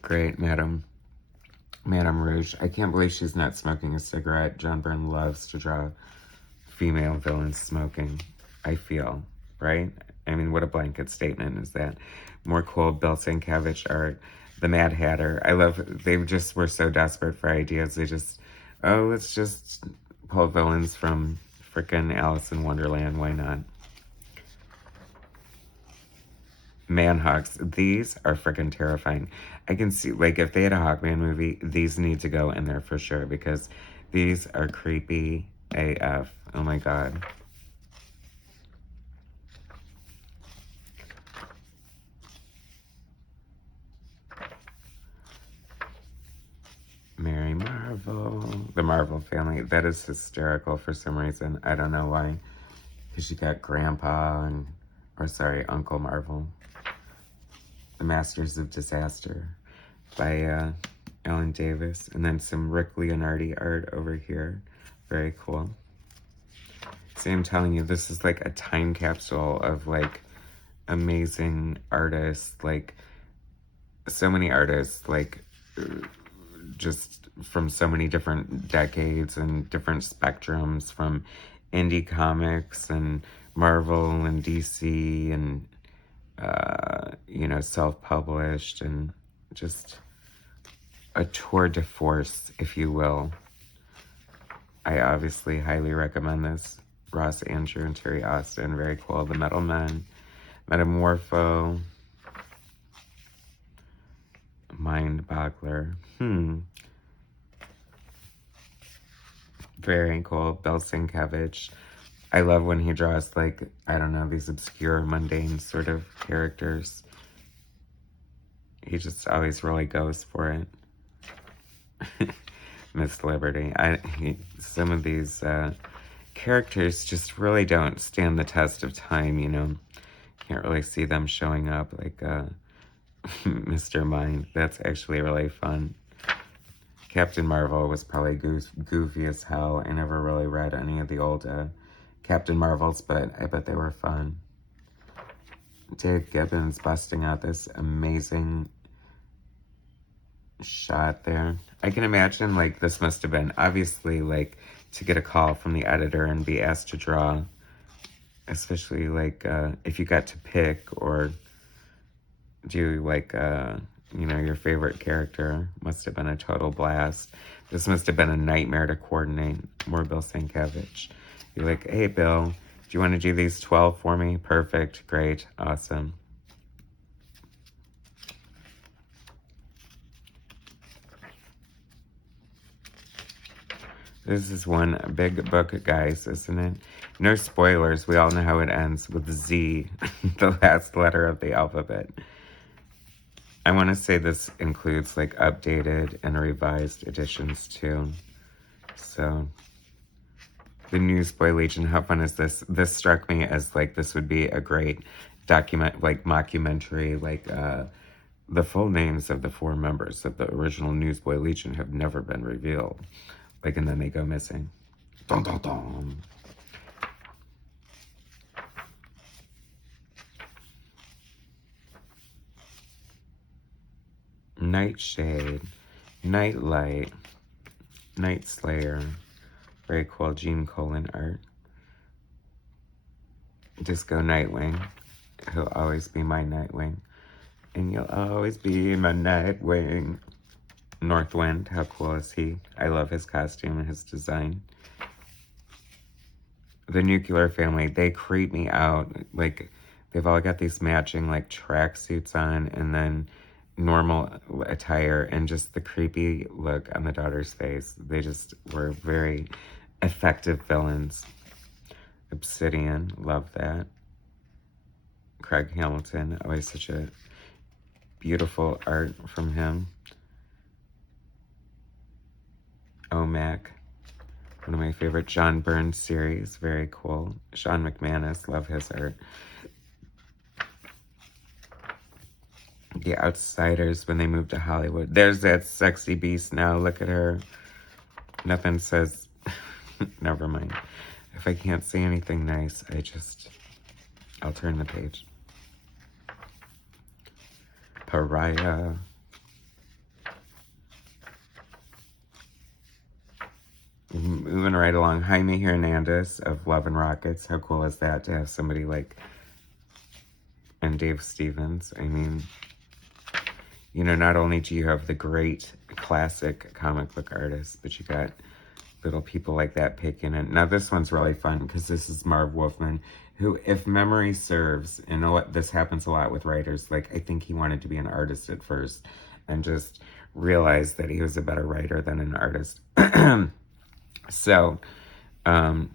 Great, Madame Rouge. I can't believe she's not smoking a cigarette. John Byrne loves to draw female villains smoking, I feel, right? I mean, what a blanket statement is that. More cool Bill Sienkiewicz art. The Mad Hatter. I love, they just were so desperate for ideas. They just, oh, let's just pull villains from frickin' Alice in Wonderland. Why not? Manhawks. These are frickin' terrifying. I can see, like, if they had a Hawkman movie, these need to go in there for sure, because these are creepy AF. Oh my god. Mary Marvel. The Marvel family. That is hysterical for some reason. I don't know why. Because you got Grandpa and, or sorry, Uncle Marvel. The Masters of Disaster by Alan Davis. And then some Rick Leonardi art over here. Very cool. See, I'm telling you, this is like a time capsule of, like, amazing artists. Like, so many artists, like, just from so many different decades and different spectrums, from indie comics and Marvel and DC and, you know, self-published, and just a tour de force, if you will. I obviously highly recommend this. Ross Andrew and Terry Austin, very cool. The Metal Men. Metamorpho. Mind Boggler. Very cool. Bill Sienkiewicz. I love when he draws, like, I don't know, these obscure, mundane sort of characters. He just always really goes for it. Miss Liberty. Some of these characters just really don't stand the test of time, you know. Can't really see them showing up like Mr. Mind. That's actually really fun. Captain Marvel was probably goofy as hell. I never really read any of the old Captain Marvels, but I bet they were fun. Dave Gibbons busting out this amazing shot there. I can imagine, like, this must have been, obviously, like, to get a call from the editor and be asked to draw, especially, like, if you got to pick or do, like, you know, your favorite character. Must have been a total blast. This must have been a nightmare to coordinate. More Bill Sienkiewicz. You're like, hey, Bill, do you want to do these 12 for me? Perfect. Great. Awesome. This is one big book, guys, isn't it? No spoilers. We all know how it ends with Z, the last letter of the alphabet. I want to say this includes, like, updated and revised editions, too. So, the Newsboy Legion, how fun is this? This struck me as, like, this would be a great mockumentary, like, the full names of the 4 members of the original Newsboy Legion have never been revealed. Like, and then they go missing. Dun, dun, dun. Nightshade, Nightlight, Night Slayer, very cool Gene Colan art. Disco Nightwing, he'll always be my Nightwing, and you'll always be my Nightwing. Northwind, how cool is he? I love his costume and his design. The Nuclear Family, they creep me out. Like, they've all got these matching, like, tracksuits on, and then normal attire, and just the creepy look on the daughter's face. They just were very effective villains. Obsidian, love that. Craig Hamilton, always such a beautiful art from him. OMAC, one of my favorite John Byrne series, very cool. Sean McManus, love his art. The Outsiders, when they moved to Hollywood. There's that sexy beast now. Look at her. Nothing says... Never mind. If I can't say anything nice, I'll turn the page. Pariah. Moving right along. Jaime Hernandez of Love and Rockets. How cool is that to have somebody like... And Dave Stevens. I mean... You know, not only do you have the great classic comic book artists, but you got little people like that picking it. Now, this one's really fun because this is Marv Wolfman, who, if memory serves, and this happens a lot with writers, like, I think he wanted to be an artist at first and just realized that he was a better writer than an artist. So, I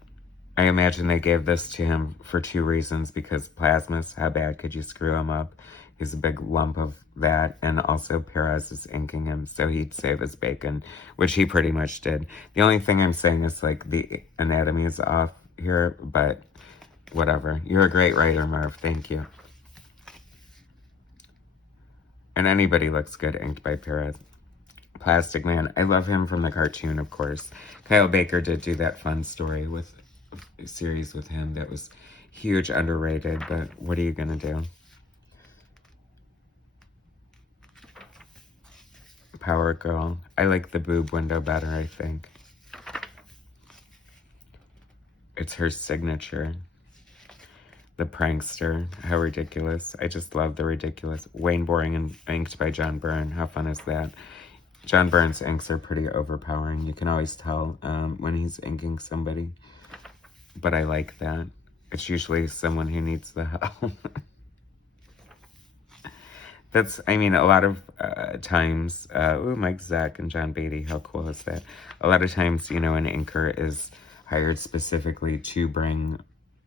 imagine they gave this to him for 2 reasons, because Plasmus, how bad could you screw him up? He's a big lump of that, and also Perez is inking him, so he'd save his bacon, which he pretty much did. The only thing I'm saying is, like, the anatomy is off here, but whatever. You're a great writer, Marv. Thank you. And anybody looks good inked by Perez. Plastic Man. I love him from the cartoon, of course. Kyle Baker did do that fun story with a series with him that was huge, underrated, but what are you gonna do? Power Girl. I like the boob window better, I think. It's her signature. The Prankster. How ridiculous. I just love the ridiculous. Wayne Boring and inked by John Byrne. How fun is that? John Byrne's inks are pretty overpowering. You can always tell when he's inking somebody. But I like that. It's usually someone who needs the help. That's, I mean, a lot of times, Mike Zack and John Beatty, how cool is that? A lot of times, you know, an inker is hired specifically to bring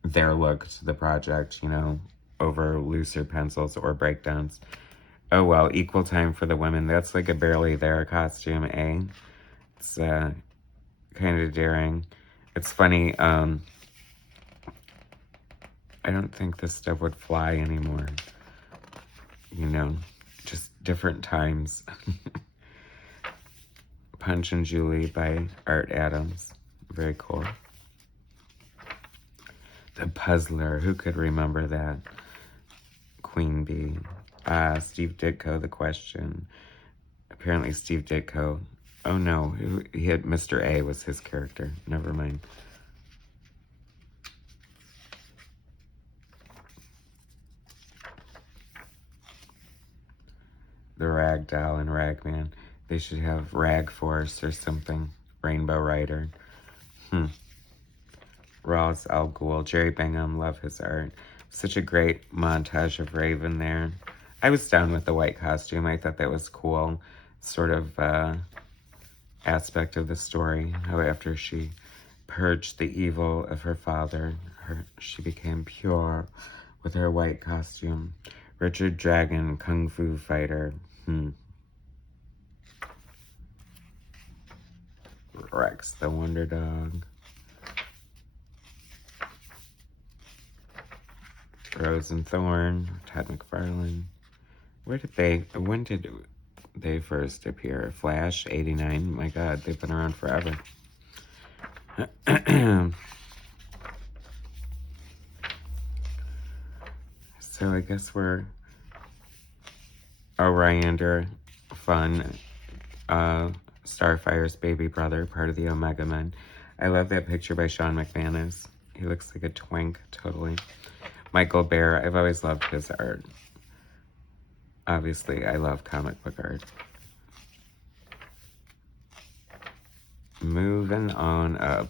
their look to the project, you know, over looser pencils or breakdowns. Oh, well, equal time for the women. That's like a barely there costume, eh? It's kind of daring. It's funny, I don't think this stuff would fly anymore. You know, just different times. Punch and Julie by Art Adams. Very cool. The Puzzler. Who could remember that? Queen Bee. Steve Ditko, The Question. Apparently Steve Ditko. Oh no, he had Mr. A was his character. Never mind. The Rag Doll and Ragman. They should have Rag Force or something. Rainbow Rider. Ra's al Ghul. Jerry Bingham. Love his art. Such a great montage of Raven there. I was down with the white costume. I thought that was cool. Sort of aspect of the story. How after she purged the evil of her father, she became pure with her white costume. Richard Dragon, Kung Fu Fighter. Rex the Wonder Dog. Rose and Thorn, Todd Mcfarlane. When did they first appear? Flash, 89. My God, they've been around forever. So I guess we're Oryander, fun, Starfire's baby brother, part of the Omega Men. I love that picture by Sean McManus. He looks like a twink, totally. Michael Bear, I've always loved his art. Obviously, I love comic book art. Moving on up.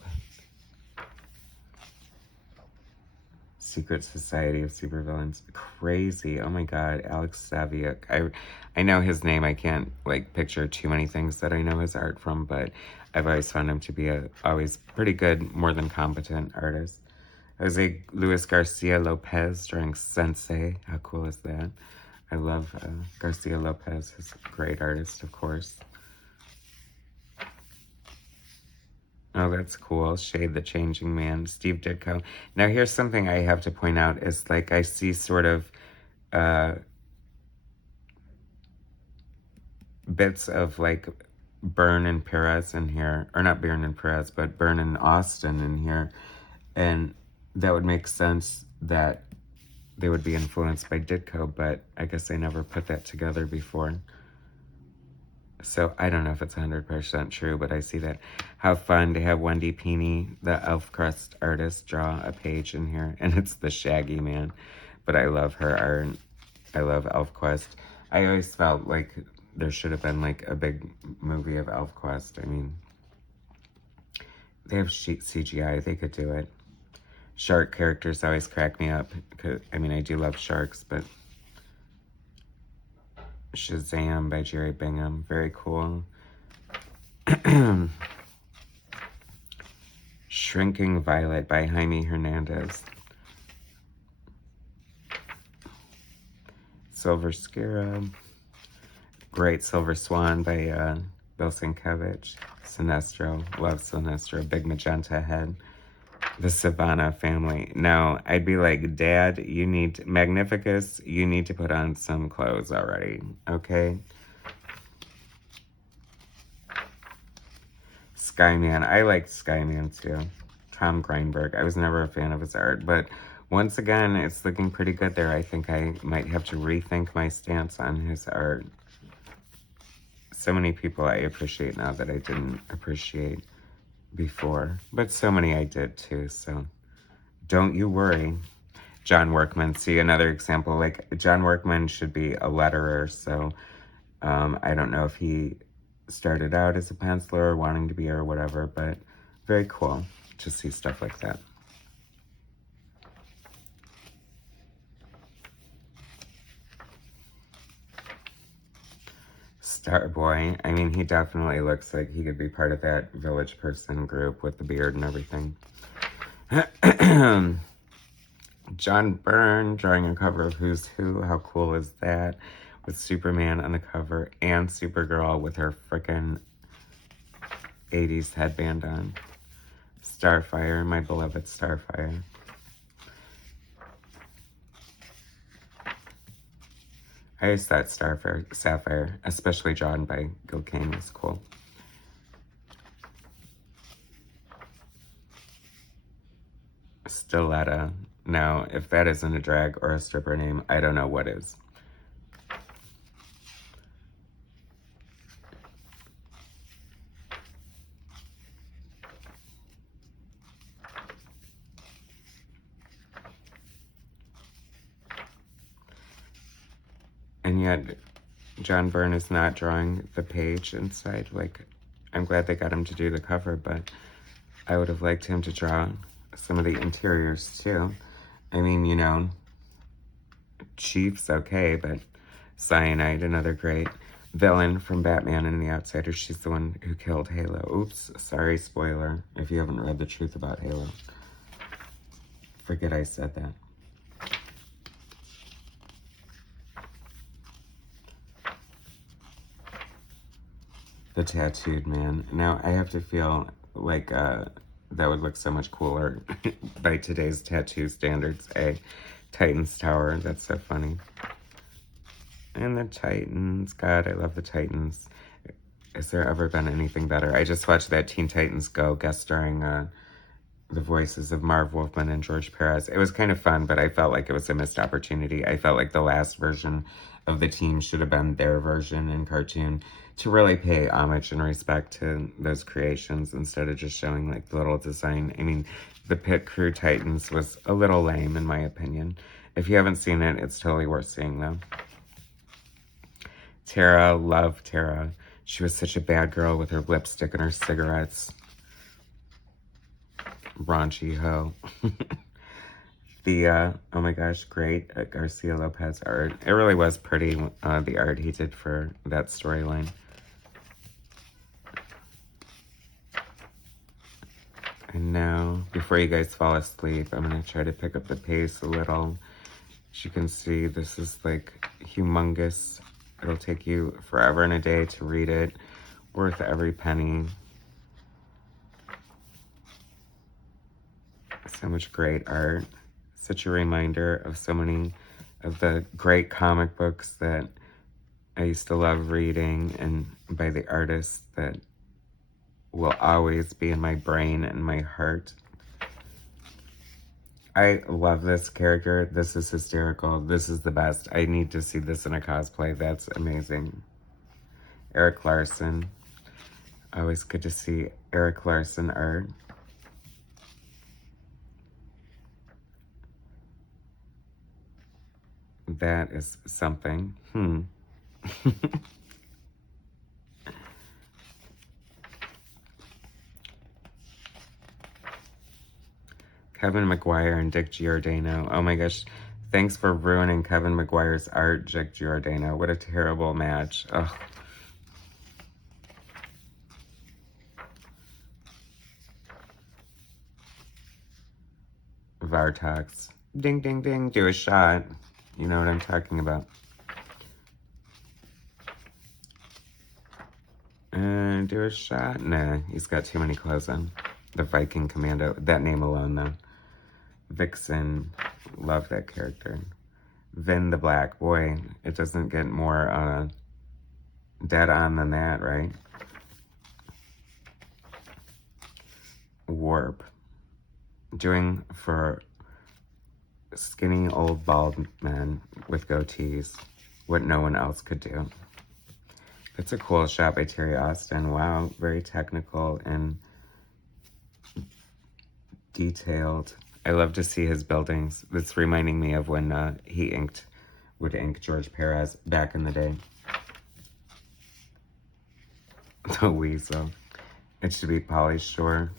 Secret Society of Supervillains. Crazy. Oh my God, Alex Saviuk. I know his name. I can't, like, picture too many things that I know his art from, but I've always found him to be a always pretty good, more than competent artist. Jose Luis Garcia Lopez drawing Sensei. How cool is that? I love Garcia Lopez. He's a great artist, of course. Oh, that's cool. Shade the Changing Man. Steve Ditko. Now, here's something I have to point out is, like, I see sort of bits of, like, Byrne and Perez in here. Or not Byrne and Perez, but Byrne and Austin in here. And that would make sense that they would be influenced by Ditko, but I guess I never put that together before. So I don't know if it's 100% true, but I see that. How fun to have Wendy Pini, the Elf Crust artist, draw a page in here. And it's the Shaggy Man. But I love her art. I love ElfQuest. I always felt like there should have been, like, a big movie of ElfQuest. I mean, they have CGI. They could do it. Shark characters always crack me up. I mean, I do love sharks, but... Shazam by Jerry Bingham. Very cool. Shrinking Violet by Jaime Hernandez. Silver Scarab. Great Silver Swan by Bill Sienkiewicz. Sinestro. Love Sinestro. Big magenta head. The Savannah family. Now, I'd be like, Dad, you need, Magnificus, you need to put on some clothes already, okay? Skyman. I liked Skyman too. Tom Greinberg. I was never a fan of his art, but once again, it's looking pretty good there. I think I might have to rethink my stance on his art. So many people I appreciate now that I didn't appreciate before, but so many I did too, so don't you worry. John Workman, see another example, like John Workman should be a letterer, so I don't know if he started out as a penciler or wanting to be or whatever, but very cool to see stuff like that. Starboy. I mean, he definitely looks like he could be part of that village person group with the beard and everything. John Byrne drawing a cover of Who's Who. How cool is that? With Superman on the cover and Supergirl with her frickin' 80s headband on. Starfire, my beloved Starfire. I always thought Sapphire, especially drawn by Gil Kane, was cool. Stiletta. Now, if that isn't a drag or a stripper name, I don't know what is. And yet, John Byrne is not drawing the page inside. Like, I'm glad they got him to do the cover, but I would have liked him to draw some of the interiors, too. I mean, you know, Chief's okay, but Cyanide, another great villain from Batman and the Outsiders. She's the one who killed Halo. Oops, sorry, spoiler, if you haven't read the truth about Halo. Forget I said that. The tattooed man. Now, I have to feel like that would look so much cooler by today's tattoo standards. Titan's Tower. That's so funny. And the Titans. God, I love the Titans. Has there ever been anything better? I just watched that Teen Titans Go guest starring the voices of Marv Wolfman and George Perez. It was kind of fun, but I felt like it was a missed opportunity. I felt like the last version of the team should have been their version in cartoon to really pay homage and respect to those creations instead of just showing like the little design. I mean, the Pit Crew Titans was a little lame in my opinion. If you haven't seen it, it's totally worth seeing though. Tara, love Tara. She was such a bad girl with her lipstick and her cigarettes. Raunchy hoe. The, oh my gosh, great Garcia Lopez art. It really was pretty, the art he did for that storyline. And now, before you guys fall asleep, I'm going to try to pick up the pace a little. As you can see, this is like humongous. It'll take you forever and a day to read it. Worth every penny. So much great art. Such a reminder of so many of the great comic books that I used to love reading and by the artists that will always be in my brain and my heart. I love this character. This is hysterical. This is the best. I need to see this in a cosplay. That's amazing. Eric Larson. Always good to see Eric Larson art. That is something. Kevin McGuire and Dick Giordano. Oh my gosh. Thanks for ruining Kevin McGuire's art, Dick Giordano. What a terrible match. Ugh. Vartox. Ding, ding, ding. Do a shot. You know what I'm talking about. Do a shot? Nah, he's got too many clothes on. The Viking Commando. That name alone, though. Vixen. Love that character. Vin the Black. Boy, it doesn't get more dead on than that, right? Warp. Doing for skinny old bald men with goatees what no one else could do. That's a cool shot by Terry Austin. Wow, very technical and detailed. I love to see his buildings. That's reminding me of when he would ink George Perez back in the day. The Weasel. It should be Polly Shore.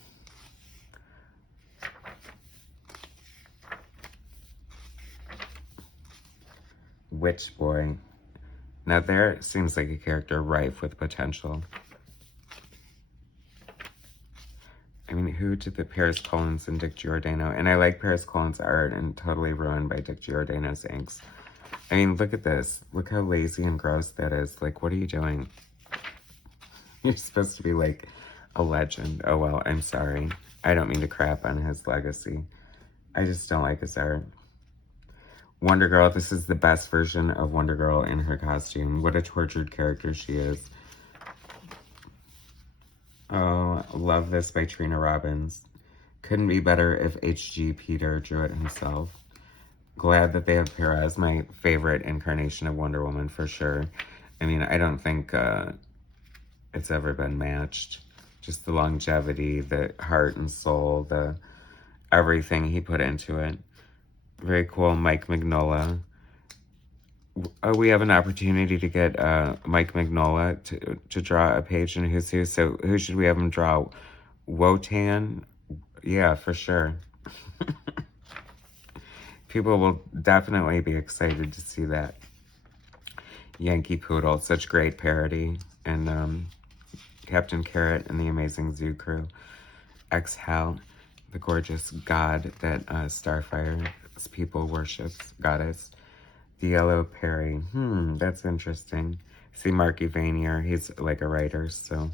Witch Boy. Now there seems like a character rife with potential. I mean, who did the Perez Collins and Dick Giordano? And I like Perez Collins' art and totally ruined by Dick Giordano's inks. I mean, look at this. Look how lazy and gross that is. Like, what are you doing? You're supposed to be like a legend. Oh, well, I'm sorry. I don't mean to crap on his legacy. I just don't like his art. Wonder Girl, this is the best version of Wonder Girl in her costume. What a tortured character she is. Oh, love this by Trina Robbins. Couldn't be better if H.G. Peter drew it himself. Glad that they have Perez, my favorite incarnation of Wonder Woman for sure. I mean, I don't think it's ever been matched. Just the longevity, the heart and soul, the everything he put into it. Very cool, Mike Mignola. We have an opportunity to get Mike Mignola to draw a page in Who's Who. So who should we have him draw? Wotan? Yeah, for sure. People will definitely be excited to see that. Yankee Poodle, such great parody. And Captain Carrot and the Amazing Zoo Crew. Exhale, the gorgeous god that Starfire's people worships, goddess. The Yellow Perry. That's interesting. See Marky Vanier, he's like a writer, so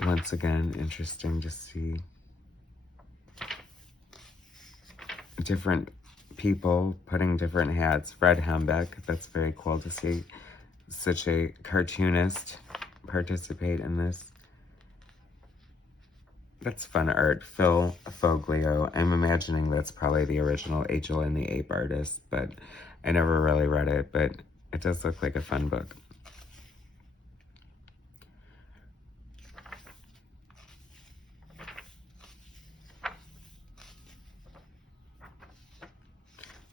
once again, interesting to see different people putting different hats. Fred Hembeck, that's very cool to see such a cartoonist participate in this. That's fun art. Phil Foglio. I'm imagining that's probably the original Angel and the Ape artist, but I never really read it, but it does look like a fun book.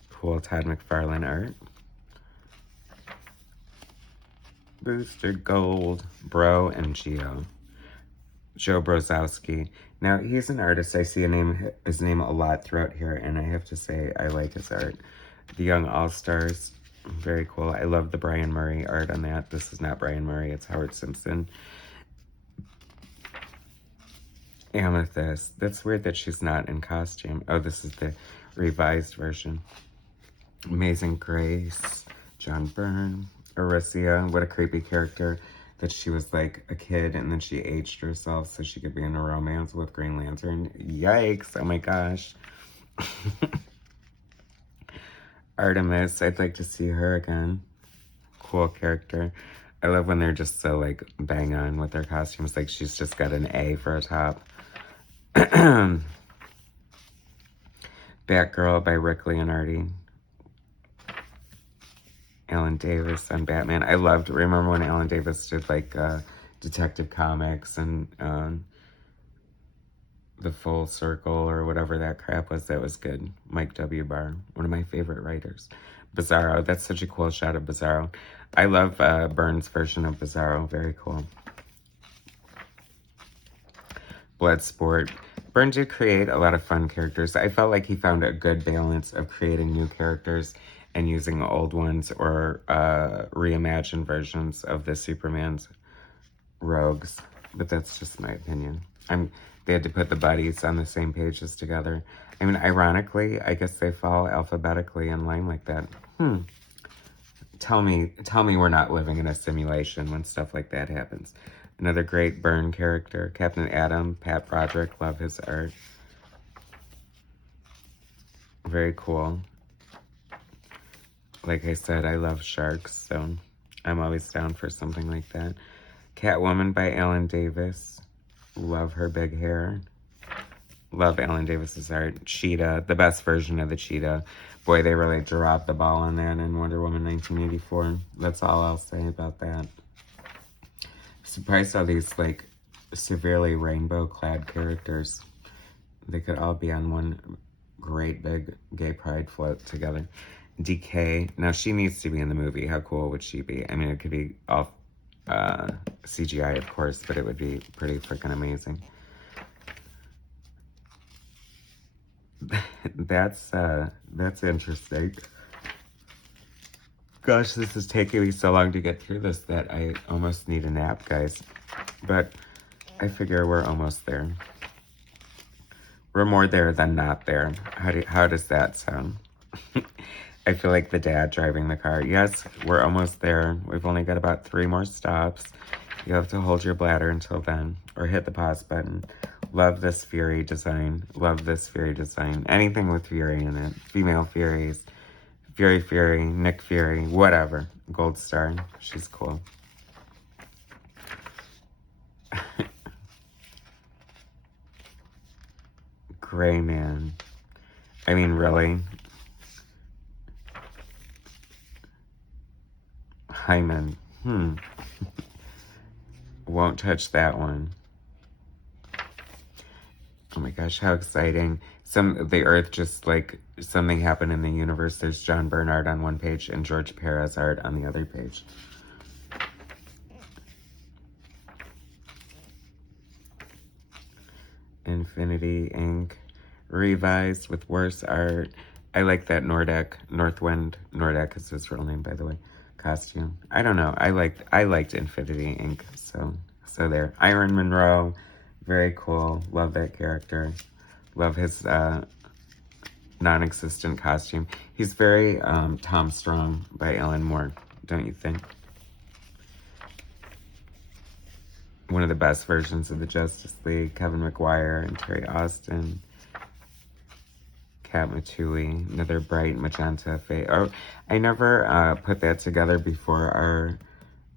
Cool Todd McFarlane art. Booster Gold, Bro, and Geo. Joe Brozowski. Now, he's an artist. I see his name a lot throughout here, and I have to say I like his art. The Young All-Stars, very cool. I love the Brian Murray art on that. This is not Brian Murray, it's Howard Simpson. Amethyst. That's weird that she's not in costume. Oh, this is the revised version. Amazing Grace, John Byrne. Aricia, what a creepy character. That she was like a kid and then she aged herself so she could be in a romance with Green Lantern. Yikes, oh my gosh. Artemis, I'd like to see her again. Cool character. I love when they're just so like bang on with their costumes. Like she's just got an A for a top. Batgirl by Rick Leonardi. Alan Davis on Batman. I remember when Alan Davis did like Detective Comics and The Full Circle or whatever that crap was. That was good. Mike W. Barr, one of my favorite writers. Bizarro, that's such a cool shot of Bizarro. I love Byrne's version of Bizarro, very cool. Bloodsport. Byrne did create a lot of fun characters. I felt like he found a good balance of creating new characters and using old ones or reimagined versions of the Superman's rogues. But that's just my opinion. They had to put the buddies on the same pages together. I mean, ironically, I guess they fall alphabetically in line like that. Tell me we're not living in a simulation when stuff like that happens. Another great Byrne character, Captain Atom, Pat Broderick, love his art. Very cool. Like I said, I love sharks, so I'm always down for something like that. Catwoman by Alan Davis. Love her big hair. Love Alan Davis's art. Cheetah, the best version of the cheetah. Boy, they really dropped the ball on that in Wonder Woman 1984. That's all I'll say about that. Surprised how these, like, severely rainbow-clad characters, they could all be on one great big gay pride float together. Decay. Now, she needs to be in the movie. How cool would she be? I mean, it could be all CGI, of course, but it would be pretty freaking amazing. That's interesting. Gosh, this is taking me so long to get through this that I almost need a nap, guys. But I figure we're almost there. We're more there than not there. How does that sound? I feel like the dad driving the car. Yes, we're almost there. We've only got about 3 more stops. You have to hold your bladder until then, or hit the pause button. Love this Fury design. Love this Fury design. Anything with Fury in it. Female Furies. Fury, Nick Fury, whatever. Gold Star. She's cool. Gray Man. I mean, really? Hyman. Won't touch that one. Oh my gosh, how exciting. The Earth just, like, something happened in the universe. There's John Byrne art on one page and George Perez art on the other page. Infinity Ink. Revised with worse art. I like that Northwind is his real name, by the way, costume. I don't know. I liked Infinity Ink, so there. Iron Monroe, very cool. Love that character. Love his non-existent costume. He's very Tom Strong by Alan Moore, don't you think? One of the best versions of the Justice League. Kevin McGuire and Terry Austin. Kat Matui, another bright magenta face. Oh, I never put that together before. Our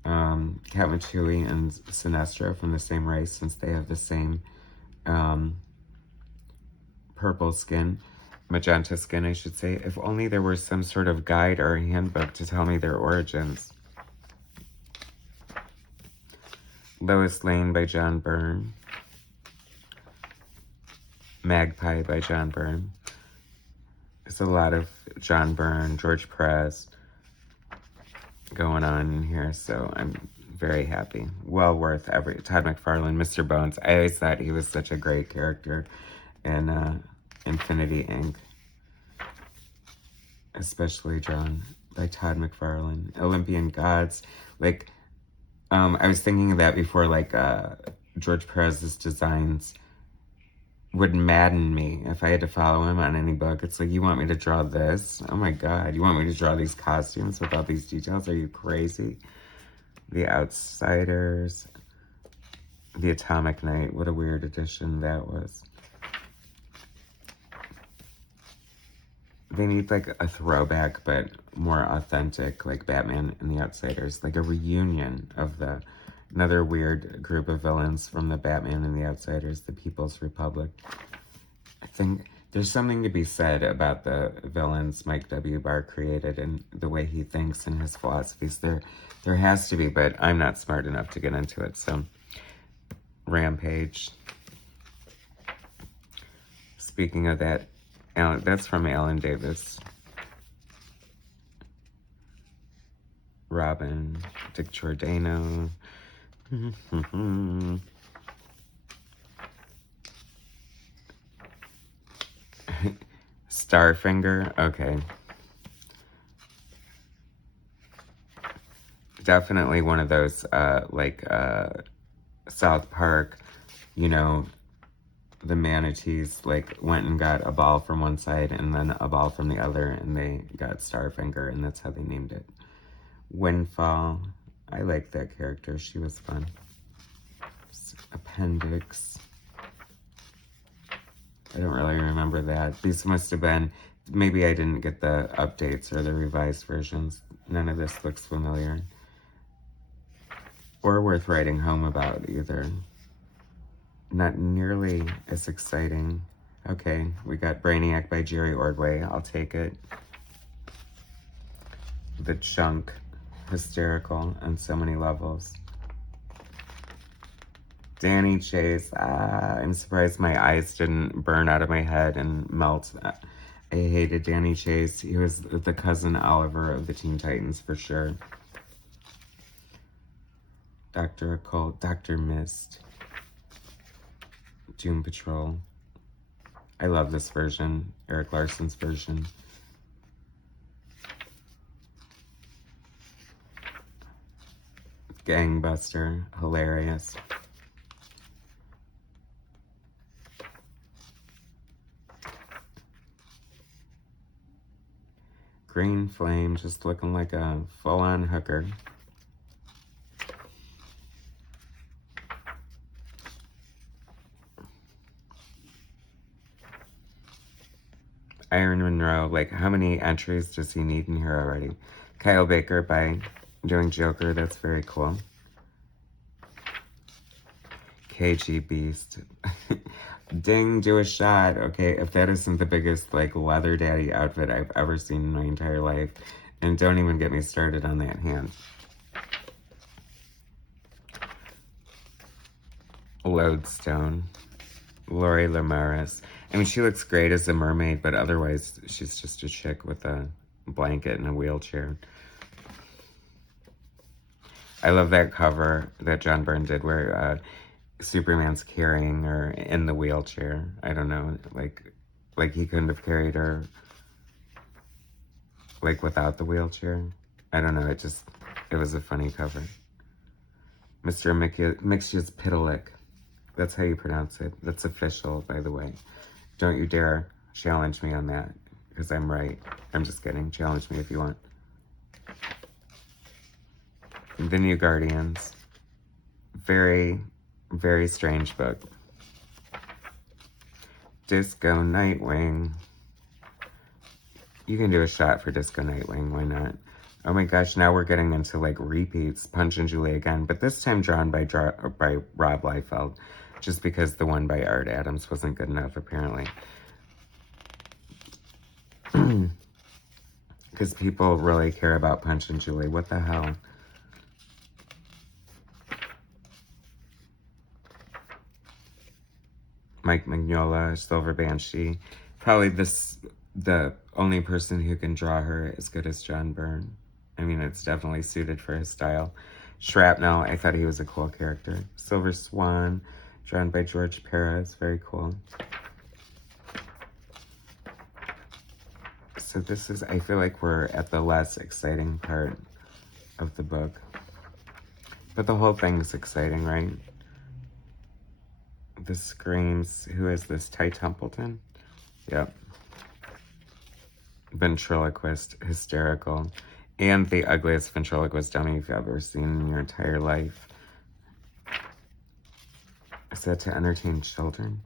Kat Matui and Sinestro from the same race, since they have the same purple skin, magenta skin, I should say. If only there was some sort of guide or handbook to tell me their origins. Lois Lane by John Byrne. Magpie by John Byrne. There's a lot of John Byrne, George Perez going on in here, so I'm very happy. Well worth every... Todd McFarlane, Mr. Bones. I always thought he was such a great character in Infinity Ink. Especially drawn by Todd McFarlane. Olympian Gods. Like, I was thinking of that before, like, George Perez's designs would madden me if I had to follow him on any book. It's like, you want me to draw this? Oh my god, you want me to draw these costumes without these details? Are you crazy? The Outsiders. The Atomic Knight. What a weird addition that was. They need, like, a throwback, but more authentic, like Batman and the Outsiders. Like a reunion of another weird group of villains from the Batman and the Outsiders, the People's Republic. I think there's something to be said about the villains Mike W. Barr created and the way he thinks and his philosophies. There has to be, but I'm not smart enough to get into it, so... Rampage. Speaking of that, that's from Alan Davis. Robin, Dick Giordano. Starfinger, okay. Definitely one of those, South Park, you know, the manatees, like, went and got a ball from one side and then a ball from the other, and they got Starfinger, and that's how they named it. Windfall, I like that character, she was fun. Appendix, I don't really remember that. These must have been, maybe I didn't get the updates or the revised versions. None of this looks familiar. Or worth writing home about, either. Not nearly as exciting. Okay, we got Brainiac by Jerry Ordway. I'll take it. The Chunk. Hysterical on so many levels. Danny Chase. I'm surprised my eyes didn't burn out of my head and melt. I hated Danny Chase. He was the cousin Oliver of the Teen Titans for sure. Dr. Occult, Dr. Mist, Doom Patrol. I love this version, Eric Larson's version. Gangbuster. Hilarious. Green Flame, just looking like a full-on hooker. Iron Monroe, like, how many entries does he need in here already? Kyle Baker by doing Joker, that's very cool. KG Beast. Ding, do a shot. Okay, if that isn't the biggest, like, leather daddy outfit I've ever seen in my entire life. And don't even get me started on that hand. Lodestone. Lori Lamaris. I mean, she looks great as a mermaid, but otherwise, she's just a chick with a blanket and a wheelchair. I love that cover that John Byrne did where Superman's carrying her in the wheelchair. I don't know, like he couldn't have carried her, like, without the wheelchair. I don't know, it was a funny cover. Mr. Mixus Pitalik. That's how you pronounce it. That's official, by the way. Don't you dare challenge me on that, because I'm right. I'm just kidding. Challenge me if you want. The New Guardians. Very, very strange book. Disco Nightwing. You can do a shot for Disco Nightwing, why not? Oh my gosh, now we're getting into, like, repeats. Punch and Julie again, but this time drawn by Rob Liefeld, just because the one by Art Adams wasn't good enough, apparently. Because people really care about Punch and Julie. What the hell? Mike Mignola, Silver Banshee. Probably the only person who can draw her as good as John Byrne. I mean, it's definitely suited for his style. Shrapnel, I thought he was a cool character. Silver Swan, drawn by George Perez, very cool. So this is, I feel like we're at the less exciting part of the book. But the whole thing's exciting, right? This screams, who is this, Ty Templeton? Yep. Ventriloquist, hysterical. And the ugliest ventriloquist dummy you've ever seen in your entire life. Is that to entertain children?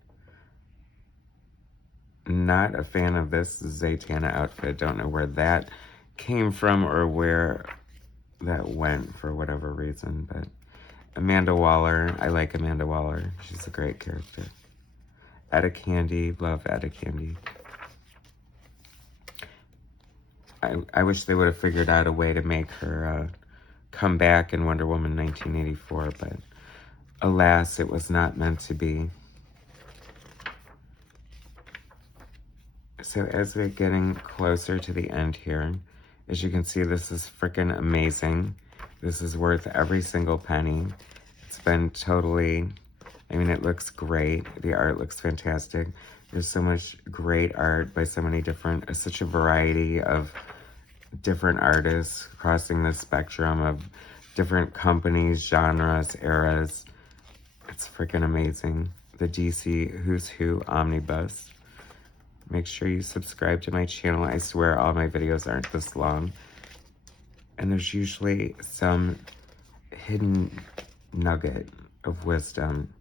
Not a fan of this Zatanna outfit. Don't know where that came from or where that went for whatever reason, but Amanda Waller. I like Amanda Waller. She's a great character. Etta Candy. Love Etta Candy. I wish they would have figured out a way to make her come back in Wonder Woman 1984, but alas, it was not meant to be. So as we're getting closer to the end here, as you can see, this is freaking amazing. This is worth every single penny. It's been totally, I mean, it looks great. The art looks fantastic. There's so much great art by so many different, such a variety of different artists crossing the spectrum of different companies, genres, eras. It's freaking amazing. The DC Who's Who Omnibus. Make sure you subscribe to my channel. I swear all my videos aren't this long. And there's usually some hidden nugget of wisdom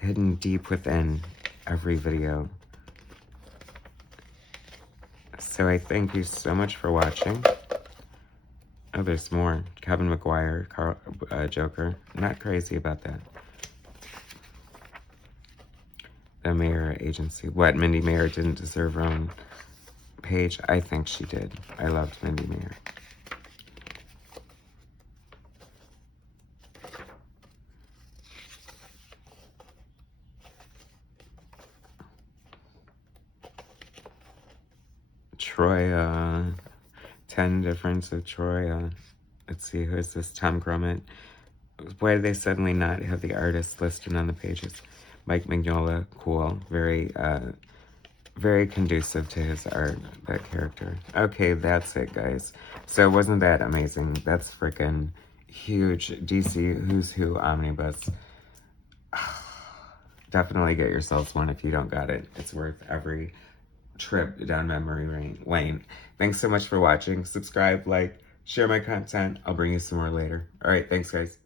hidden deep within every video. So I thank you so much for watching. Oh, there's more. Kevin McGuire, Joker. Not crazy about that. The Mayor Agency. What, Mindy Mayer didn't deserve her own page? I think she did. I loved Mindy Mayer. Troya. 10 difference of Troya. Let's see, who is this? Tom Grummett. Why do they suddenly not have the artists listed on the pages? Mike Mignola, cool. Very, very conducive to his art, that character. Okay, that's it, guys. So wasn't that amazing? That's freaking huge DC Who's Who omnibus. Definitely get yourselves one if you don't got it. It's worth every trip down memory lane. Thanks so much for watching. Subscribe, like, share my content. I'll bring you some more later. All right, thanks, guys.